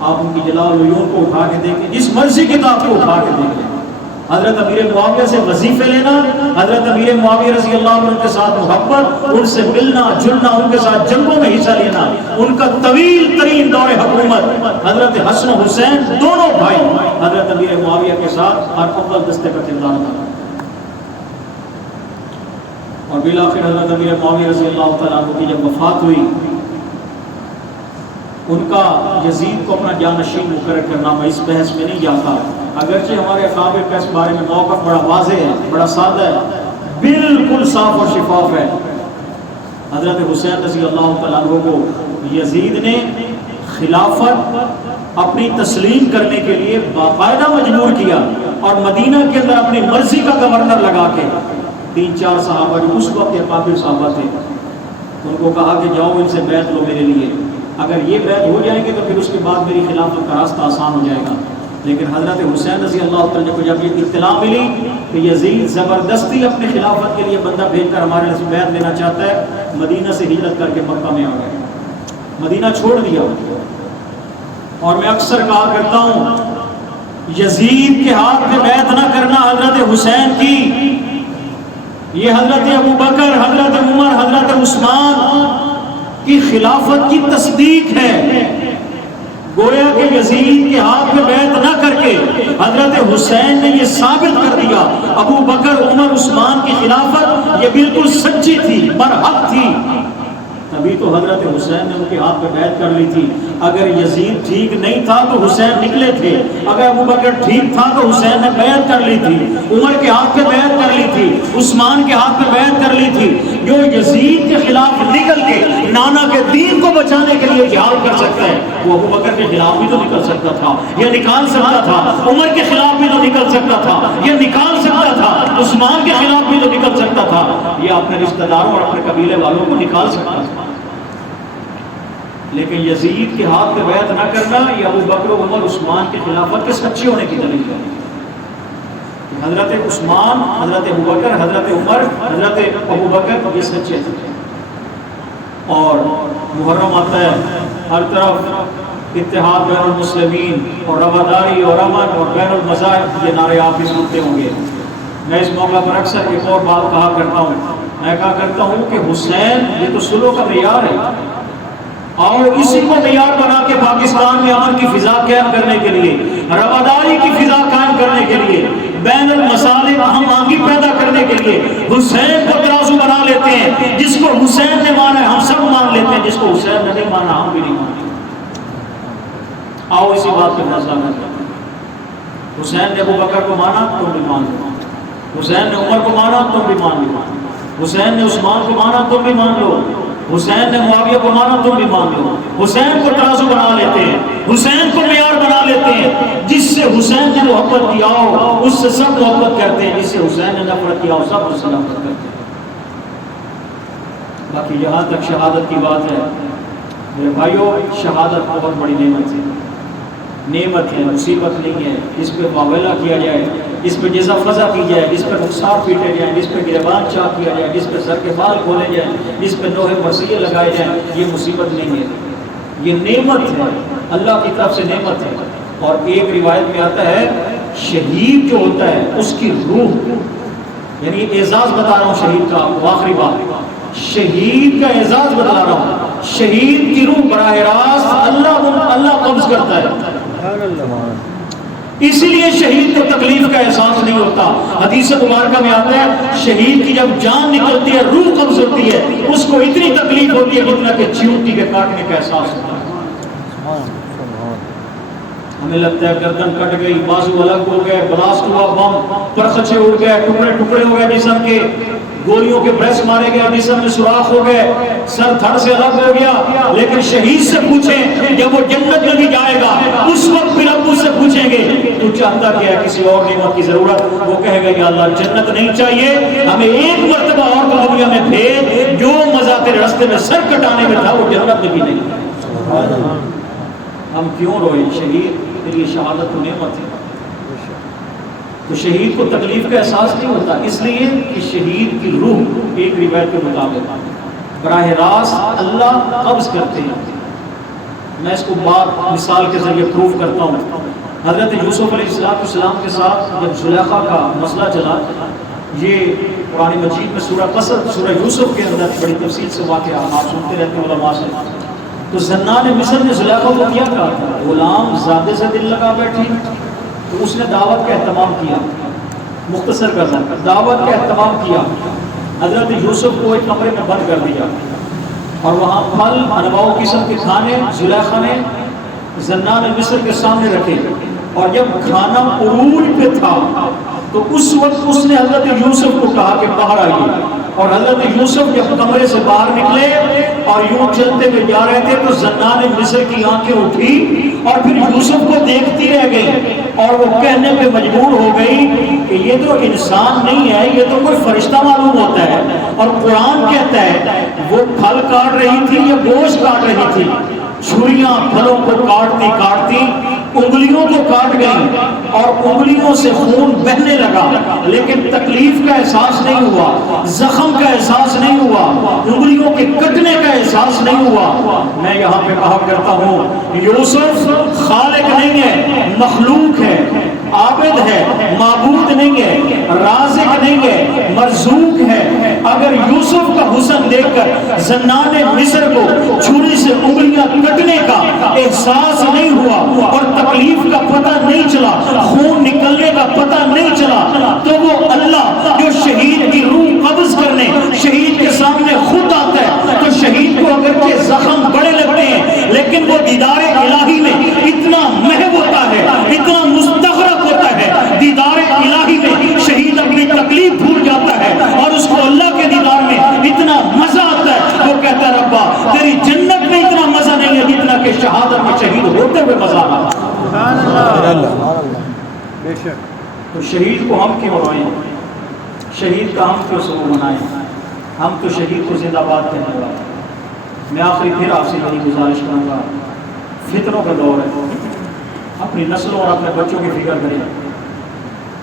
آپ ان کی جلالعیون کو اٹھا کے دیکھیں، جس مرضی کتاب کو اٹھا کے دیکھیں، حضرت امیر معاویہ سے وظیفے لینا، حضرت امیر معاویہ رضی اللہ عنہ کے ساتھ محبت، ان سے ملنا جلنا، ان کے ساتھ جنگوں میں حصہ لینا، ان کا طویل ترین دور حکومت، حضرت حسن و حسین دونوں بھائی حضرت امیر معاویہ کے ساتھ ہر اول دستے کا کردار تھا۔ اور بالآخر حضرت امیر معاویہ رضی اللہ تعالیٰ عنہ کی جب وفات ہوئی، ان کا یزید کو اپنا جانشین مقرر کرنا، میں اس بحث میں نہیں جاتا، اگرچہ ہمارے اقابر کا اس بارے میں موقف بڑا واضح ہے، بڑا سادہ ہے، بالکل صاف اور شفاف ہے۔ حضرت حسین رضی اللہ تعالیٰ عنہ کو یزید نے خلافت اپنی تسلیم کرنے کے لیے باقاعدہ مجبور کیا، اور مدینہ کے اندر اپنی مرضی کا گورنر لگا کے 3-4 صحابہ جو اس وقت اقابر صحابہ تھے، ان کو کہا کہ جاؤ ان سے بیعت لو میرے لیے، اگر یہ بیعت ہو جائیں گے تو پھر اس کے بعد میری خلافت کا راستہ آسان ہو جائے گا۔ لیکن حضرت حسین رضی اللہ تعالیٰ کو جب یہ اطلاع ملی کہ یزید زبردستی اپنی خلافت کے لیے بندہ بھیج کر ہمارے لیے بیعت لینا چاہتا ہے، مدینہ سے ہجرت کر کے مکہ میں آ گئے، مدینہ چھوڑ دیا۔ اور میں اکثر کہا کرتا ہوں، یزید کے ہاتھ میں بیعت نہ کرنا حضرت حسین کی، یہ حضرت ابوبکر، حضرت عمر، حضرت عثمان کی خلافت کی تصدیق ہے۔ گویا کہ یزید کے ہاتھ میں بیعت نہ کر کے حضرت حسین نے یہ ثابت کر دیا ابو بکر، عمر، عثمان کی خلافت یہ بالکل سچی تھی، برحق تھی، تبھی تو حضرت حسین نے ان کے ہاتھ میں بیعت کر لی تھی۔ اگر یزید ٹھیک نہیں تھا تو حسین نکلے تھے، اگر ابو بکر ٹھیک تھا تو حسین نے بیعت کر لی تھی، عمر کے ہاتھ میں بیعت کر لی تھی، عثمان کے ہاتھ میں بیعت کر لی تھی۔ جو یزید کے خلاف نکل کے نانا کے دین کو بچانے کے لیے جہاد کر سکتا ہے، وہ ابو بکر کے خلاف بھی تو نکل سکتا تھا، یا نکال سکتا تھا، عمر کے خلاف بھی تو نکل سکتا تھا، یا نکال سکتا تھا، عثمان کے خلاف بھی تو نکل سکتا تھا، یا اپنے رشتہ داروں اور اپنے قبیلے والوں کو نکال سکتا تھا۔ لیکن یزید کے ہاتھ میں بیعت نہ کرنا یہ ابو بکر، عمر، عثمان کے خلافت کے سچے ہونے کی دلیل ہے۔ حضرت عثمان، حضرت ابو بکر، حضرت عمر، حضرت ابو بکر یہ سچے تھے۔ اور محرم آتا ہے، ہر طرف اتحاد بین المسلمین اور رواداری اور امن اور بین المذاہب، یہ نعرے آپ بھی سنتے ہوں گے۔ میں اس موقع پر اکثر ایک اور بات کہا کرتا ہوں، میں کہا کرتا ہوں کہ حسین یہ تو صلح کا معیار ہے، اور اسی کو معیار بنا کے پاکستان میں امن کی فضا قائم کرنے کے لیے، رواداری کی فضا قائم کرنے کے لیے، بین المسالک ہم آہنگی پیدا کرنے کے لیے حسین کو ترازو بنا لیتے ہیں۔ جس کو حسین نے مانا ہے ہم سب مان لیتے ہیں، جس کو حسین نے نہیں مانا ہم بھی نہیں مانتے۔ آؤ اسی بات پہ فیصلہ کرتے ہیں۔ حسین نے ابو بکر کو مانا تم بھی مان لو، حسین نے عمر کو مانا تم بھی مان لو، حسین نے عثمان کو مانا تم بھی مان لو، حسین نے معاویہ کو مانا تم بھی مان لو۔ حسین کو ترازو بنا لیتے ہیں، حسین کو معیار بنا لیتے ہیں۔ جس سے حسین نے محبت کیا ہو اس سے سب محبت کرتے ہیں، جس سے حسین نے نفرت کیا ہو سب اس سے نفرت کرتے ہیں۔ باقی یہاں تک شہادت کی بات ہے میرے بھائیوں، شہادت بہت بڑی نعمت ہے، نعمت ہے، مصیبت نہیں ہے۔ اس پہ معاملہ کیا جائے، اس پہ جزا فضا کی جائے، جس پہ رخسار پیٹے جائیں، جس پہ گریبان چاک کیا جائے، جس پہ سر کے بال کھولے جائیں، جس پہ لوہے مرثیے لگائے جائیں، یہ مصیبت نہیں ہے، یہ نعمت ہے، اللہ کی طرف سے نعمت ہے۔ اور ایک روایت میں آتا ہے شہید جو ہوتا ہے اس کی روح، یعنی اعزاز بتا رہا ہوں شہید کا، آخری بات شہید کا اعزاز بتا رہا ہوں، شہید کی روح براہ راست اللہ قبض کرتا ہے۔ اسی لیے شہید کو تکلیف کا احساس نہیں ہوتا۔ حدیث مبارکہ میں آتا ہے شہید کی جب جان نکلتی ہے، روح قبض ہوتی ہے، اس کو اتنی تکلیف ہوتی ہے جتنا کہ چیونٹی کے کاٹنے کا احساس ہوتا ہے۔ ہمیں لگتا ہے گردن کٹ گئی، بازو الگ ہو گئے، بلاسٹ ہوا بم، پرخچے اڑ گئے، ٹکڑے ٹکڑے ہو گئے جسم کے، گولیوں کے بریس مارے گئے، جسم میں سوراخ ہو گئے، سر دھڑ سے الگ ہو گیا۔ لیکن شہید سے پوچھیں جب وہ جنت میں بھی جائے گا اس وقت پھر ابو سے پوچھیں گے تو چاہتا کیا ہے، کسی اور نعمت کی ضرورت؟ وہ کہے گا یا اللہ جنت نہیں چاہیے، ہمیں ایک مرتبہ اور تو دنیا میں بھیج، جو مزہ تیرے راستے میں سر کٹانے میں تھا وہ جنت میں بھی نہیں۔ ہم کیوں روئے؟ شہید کے لیے شہادت تو نعمت ہے، تو شہید کو تکلیف کا احساس نہیں ہوتا، اس لیے کہ شہید کی روح ایک روایت کے مطابق براہ راست اللہ قبض کرتے ہیں۔ میں اس کو بات مثال کے ذریعے پروف کرتا ہوں. حضرت یوسف علیہ السلام کے ساتھ جب زلیخا کا مسئلہ چلا، یہ قرآن مجید میں سورہ قصص، سورہ یوسف کے اندر بڑی تفصیل سے واقعہ آپ سنتے رہتے ہیں علماء سے. تو زنان مصر نے زلیخا کو کیا کہا تھا، غلام زادے سے دل لگا بیٹھی، تو اس نے دعوت کا اہتمام کیا. مختصر کرنا، دعوت کا اہتمام کیا. حضرت یوسف کو ایک کمرے میں بند کر دیا اور وہاں پھل انواع قسم کے کھانے زلیخا نے زنان مصر کے سامنے رکھے. اور جب کھانا عروج پہ تھا تو اس وقت اس نے حضرت یوسف کو کہا کہ باہر آئیے. اور حضرت یوسف جب کمرے سے باہر نکلے اور یوں چلتے ہوئے جا رہے تھے تو زنان مصر کی آنکھیں اٹھی اور پھر یوسف کو دیکھتی رہ گئی اور وہ کہنے پہ مجبور ہو گئی کہ یہ تو انسان نہیں ہے، یہ تو کوئی فرشتہ معلوم ہوتا ہے. اور قرآن کہتا ہے وہ پھل کاٹ رہی تھی یا گوشت کاٹ رہی تھی، چھریاں پھلوں کو کاٹتی کاٹتی انگلیوں کو کاٹ گئی اور انگلیوں سے خون بہنے لگا، لیکن تکلیف کا احساس نہیں ہوا، زخم کا احساس نہیں ہوا، انگلیوں کے کٹنے کا احساس نہیں ہوا. میں یہاں پہ کہا کرتا ہوں یوسف خالق نہیں ہے، مخلوق ہے، عابد ہے، معبود نہیں ہے، رازق نہیں ہے، مرزوق ہے. اگر یوسف کا حسن دیکھ کر زنان مصر کو چھری سے انگلیاں کٹنے کا احساس نہیں ہوا اور تکلیف کا پتہ نہیں چلا، خون نکلنے کا پتہ نہیں چلا، تو وہ اللہ جو شہید کی روح قبض کرنے شہید کے سامنے خود آتا ہے، تو شہید کو اگرچہ زخم بڑے لگتے ہیں لیکن وہ دیدار الہی میں اتنا محب ہوتا ہے، اتنا مستغرق ہوتا ہے. دیدار الہی میں شہید اپنی تکلیف بھول جاتا ہے اور اس کو اللہ کے دیدار میں اتنا مزہ آتا ہے، وہ کہتا ہے ربا تیری جنت میں اتنا مزہ نہیں ہے جتنا کہ شہادت میں شہید ہوتے ہوئے مزہ آتا. تو شہید کو ہم کیوں روئیں، شہید کا ہم کیوں سبو منائیں؟ ہم تو شہید کو زندہ باد کہنے والے. میں آخری پھر آپ سے یہی گزارش کروں گا، فتنوں کا دور ہے، اپنی نسلوں اور اپنے بچوں کی فکر کریں.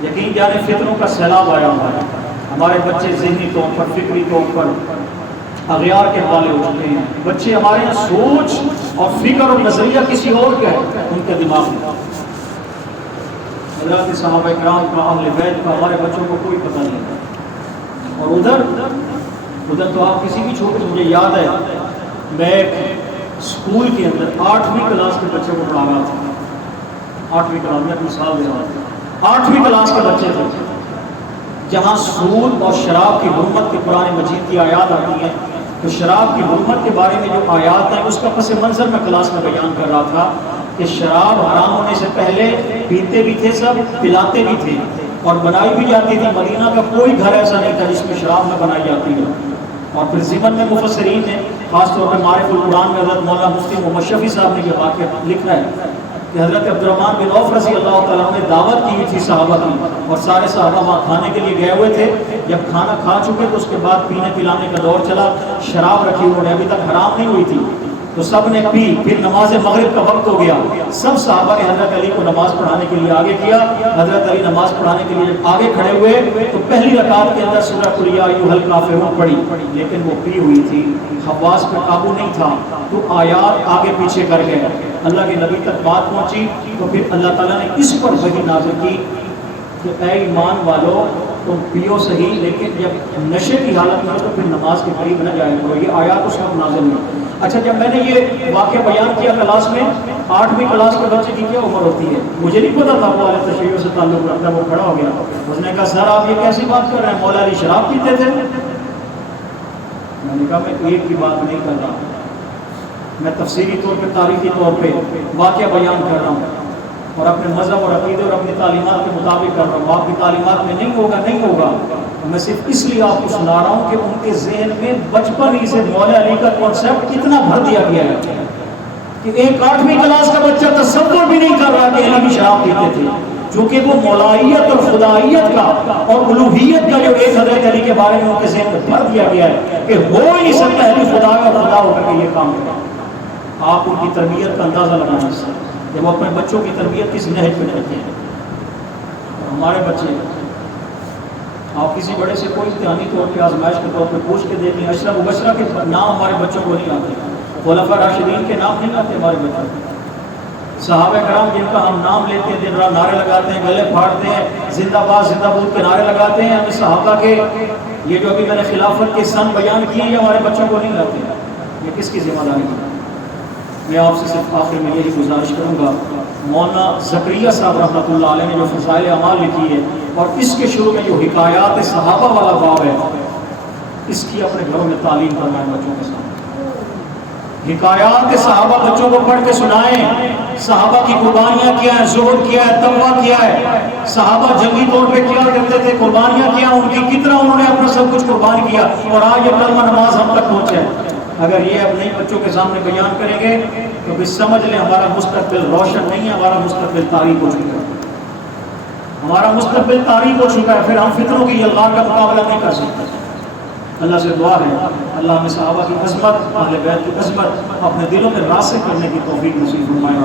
یقین جانے فتنوں کا سیلاب آیا ہوا ہے. ہمارے بچے ذہنی طور پر، فکری طور پر اغیار کے حوالے ہو چکے ہیں. بچے ہمارے یہاں سوچ اور فکر اور نظریہ کسی اور کا ہے، ان کے دماغ میں. حضرات صحابہ کرام کا، اہل بیت کا ہمارے بچوں کو کوئی پتہ نہیں ہے. اور ادھر تو آپ کسی بھی چھوٹے، مجھے یاد ہے میں اسکول کے اندر 8ویں کلاس کے بچے کو پڑھا رہا تھا. 8ویں کلاس میں مثال دے رہا تھا، 8ویں کلاس کے بچے تھے، جہاں سود اور شراب کی حرمت کے قرآن مجید کی آیات آتی ہیں. تو شراب کی حرمت کے بارے میں جو آیات ہیں اس کا پس منظر میں کلاس میں بیان کر رہا تھا کہ شراب حرام ہونے سے پہلے پیتے بھی تھے، سب پلاتے بھی تھے اور بنائی بھی جاتی تھی. مدینہ کا کوئی گھر ایسا نہیں تھا جس میں شراب نہ بنائی جاتی ہے. اور پھر ضمن میں مفسرین نے، خاص طور پر معارف القرآن میں حضرت مولانا مفتی محمد شفیع صاحب نے یہ واقعہ لکھا ہے کہ حضرت عبدالرحمن بن عوف رضی اللہ تعالیٰ نے دعوت کی ہوئی تھی صحابہ کی، اور سارے صحابہ وہاں کھانے کے لیے گئے ہوئے تھے. جب کھانا کھا چکے تو اس کے بعد پینے پلانے کا دور چلا. شراب رکھی انہوں نے، ابھی تک حرام نہیں ہوئی تھی، تو سب نے پی. پھر نماز مغرب کا وقت ہو گیا، سب صحابہ نے حضرت علی کو نماز پڑھانے کے لیے آگے کیا. حضرت علی نماز پڑھانے کے لیے جب آگے کھڑے ہوئے تو پہلی رکعت کے اندر سورہ قل یا ایھا الکافرون پڑھی، لیکن وہ پی ہوئی تھی، حواس پہ قابو نہیں تھا، تو آیات آگے پیچھے کر گئے. اللہ کے نبی تک بات پہنچی تو پھر اللہ تعالیٰ نے اس پر وحی نازل کی کہ اے ایمان والو تم پیو صحیح، لیکن جب نشے کی حالت میں ہو تو پھر نماز کے قریب نہ جایا کرو. یہ آیات اس وقت نازل ہوئی. اچھا، جب میں نے یہ واقعہ بیان کیا کلاس میں، 8ویں کلاس کے بچے کی کیا عمر ہوتی ہے مجھے نہیں پتا تھا. وہ علیہ تشیع سے تعلق رکھتا ہے، وہ کھڑا ہو گیا. اس نے کہا سر آپ یہ کیسی بات کر رہے ہیں، مولا علی شراب پیتے تھے؟ میں نے کہا میں ایک کی بات نہیں کر رہا، میں تفصیلی طور پہ، تاریخی طور پہ واقعہ بیان کر رہا ہوں اور اپنے مذہب اور عقیدے اور اپنی تعلیمات کے مطابق کر رہا ہوں. آپ کی تعلیمات میں نہیں ہوگا، نہیں ہوگا. میں صرف اس لیے آپ کو سنا رہا ہوں کہ ان کے ذہن میں بچپن ہی سے مولا علی کا کانسیپٹ کتنا بھر دیا گیا ہے کہ ایک 8ویں کلاس کا بچہ تصور بھی نہیں کر رہا کہ علی بھی شراب پیتے تھے. چونکہ وہ مولائیت اور خدائیت کا اور الوہیت کا جو ایک حضرت علی کے بارے میں ان کے ذہن میں بھر دیا گیا ہے کہ ہو ہی نہیں سکتا علی خدا اور خدا ہو کر کے یہ کام کرے. آپ ان کی تربیت کا اندازہ لگانا اس سے جب وہ اپنے بچوں کی تربیت کس نہج پہ رہتے ہیں. ہمارے بچے، آپ کسی بڑے سے کوئی امتحانی طور پہ، آزمائش کے طور پہ پوچھ کے دیکھیں، اشرف مبشرہ کے نام ہمارے بچوں کو نہیں آتے. خلفاء راشدین کے نام نہیں آتے ہمارے بچوں کو. صحابہ کرام جن کا ہم نام لیتے ہیں، دن رات نعرے لگاتے ہیں، گلے پھاڑتے ہیں، زندہ باد کے نعرے لگاتے ہیں، ہمیں صحابہ کے یہ جو ابھی میں نے خلافت کے سن بیان کیے ہیں، ہمارے بچوں کو نہیں لاتے. یہ کس کی ذمہ داری ہے؟ میں آپ سے صرف آخر میں یہی گزارش کروں گا، مولانا زکریا صاحب رحمۃ اللہ علیہ نے جو فضائل اعمال لکھی ہے اور اس کے شروع میں جو حکایات صحابہ والا باب ہے، اس کی اپنے گھروں میں تعلیم کروائیں بچوں کے سامنے. حکایات صحابہ بچوں کو پڑھ کے سنائیں. صحابہ کی قربانیاں کیا ہیں، زہد کیا ہے، تقویٰ کیا ہے. صحابہ جنگی طور پہ کیا کرتے تھے، قربانیاں کیا ان کی، کتنا انہوں نے اپنا سب کچھ قربان کیا، اور آج یہ کلمہ نماز ہم تک پہنچے. اگر یہ اب نہیں بچوں کے سامنے بیان کریں گے تو پھر سمجھ لیں ہمارا مستقبل روشن نہیں ہے، ہمارا مستقبل تاریک ہو چکا ہے. ہمارا مستقبل تاریک ہو چکا ہے، پھر ہم فتنوں کی یلغار کا مقابلہ نہیں کر سکتے. اللہ سے دعا ہے اللہ ہمیں صحابہ کی عظمت، اہل بیت کی عظمت اپنے دلوں میں راسخ کرنے کی توفیق نصیب فرمائے.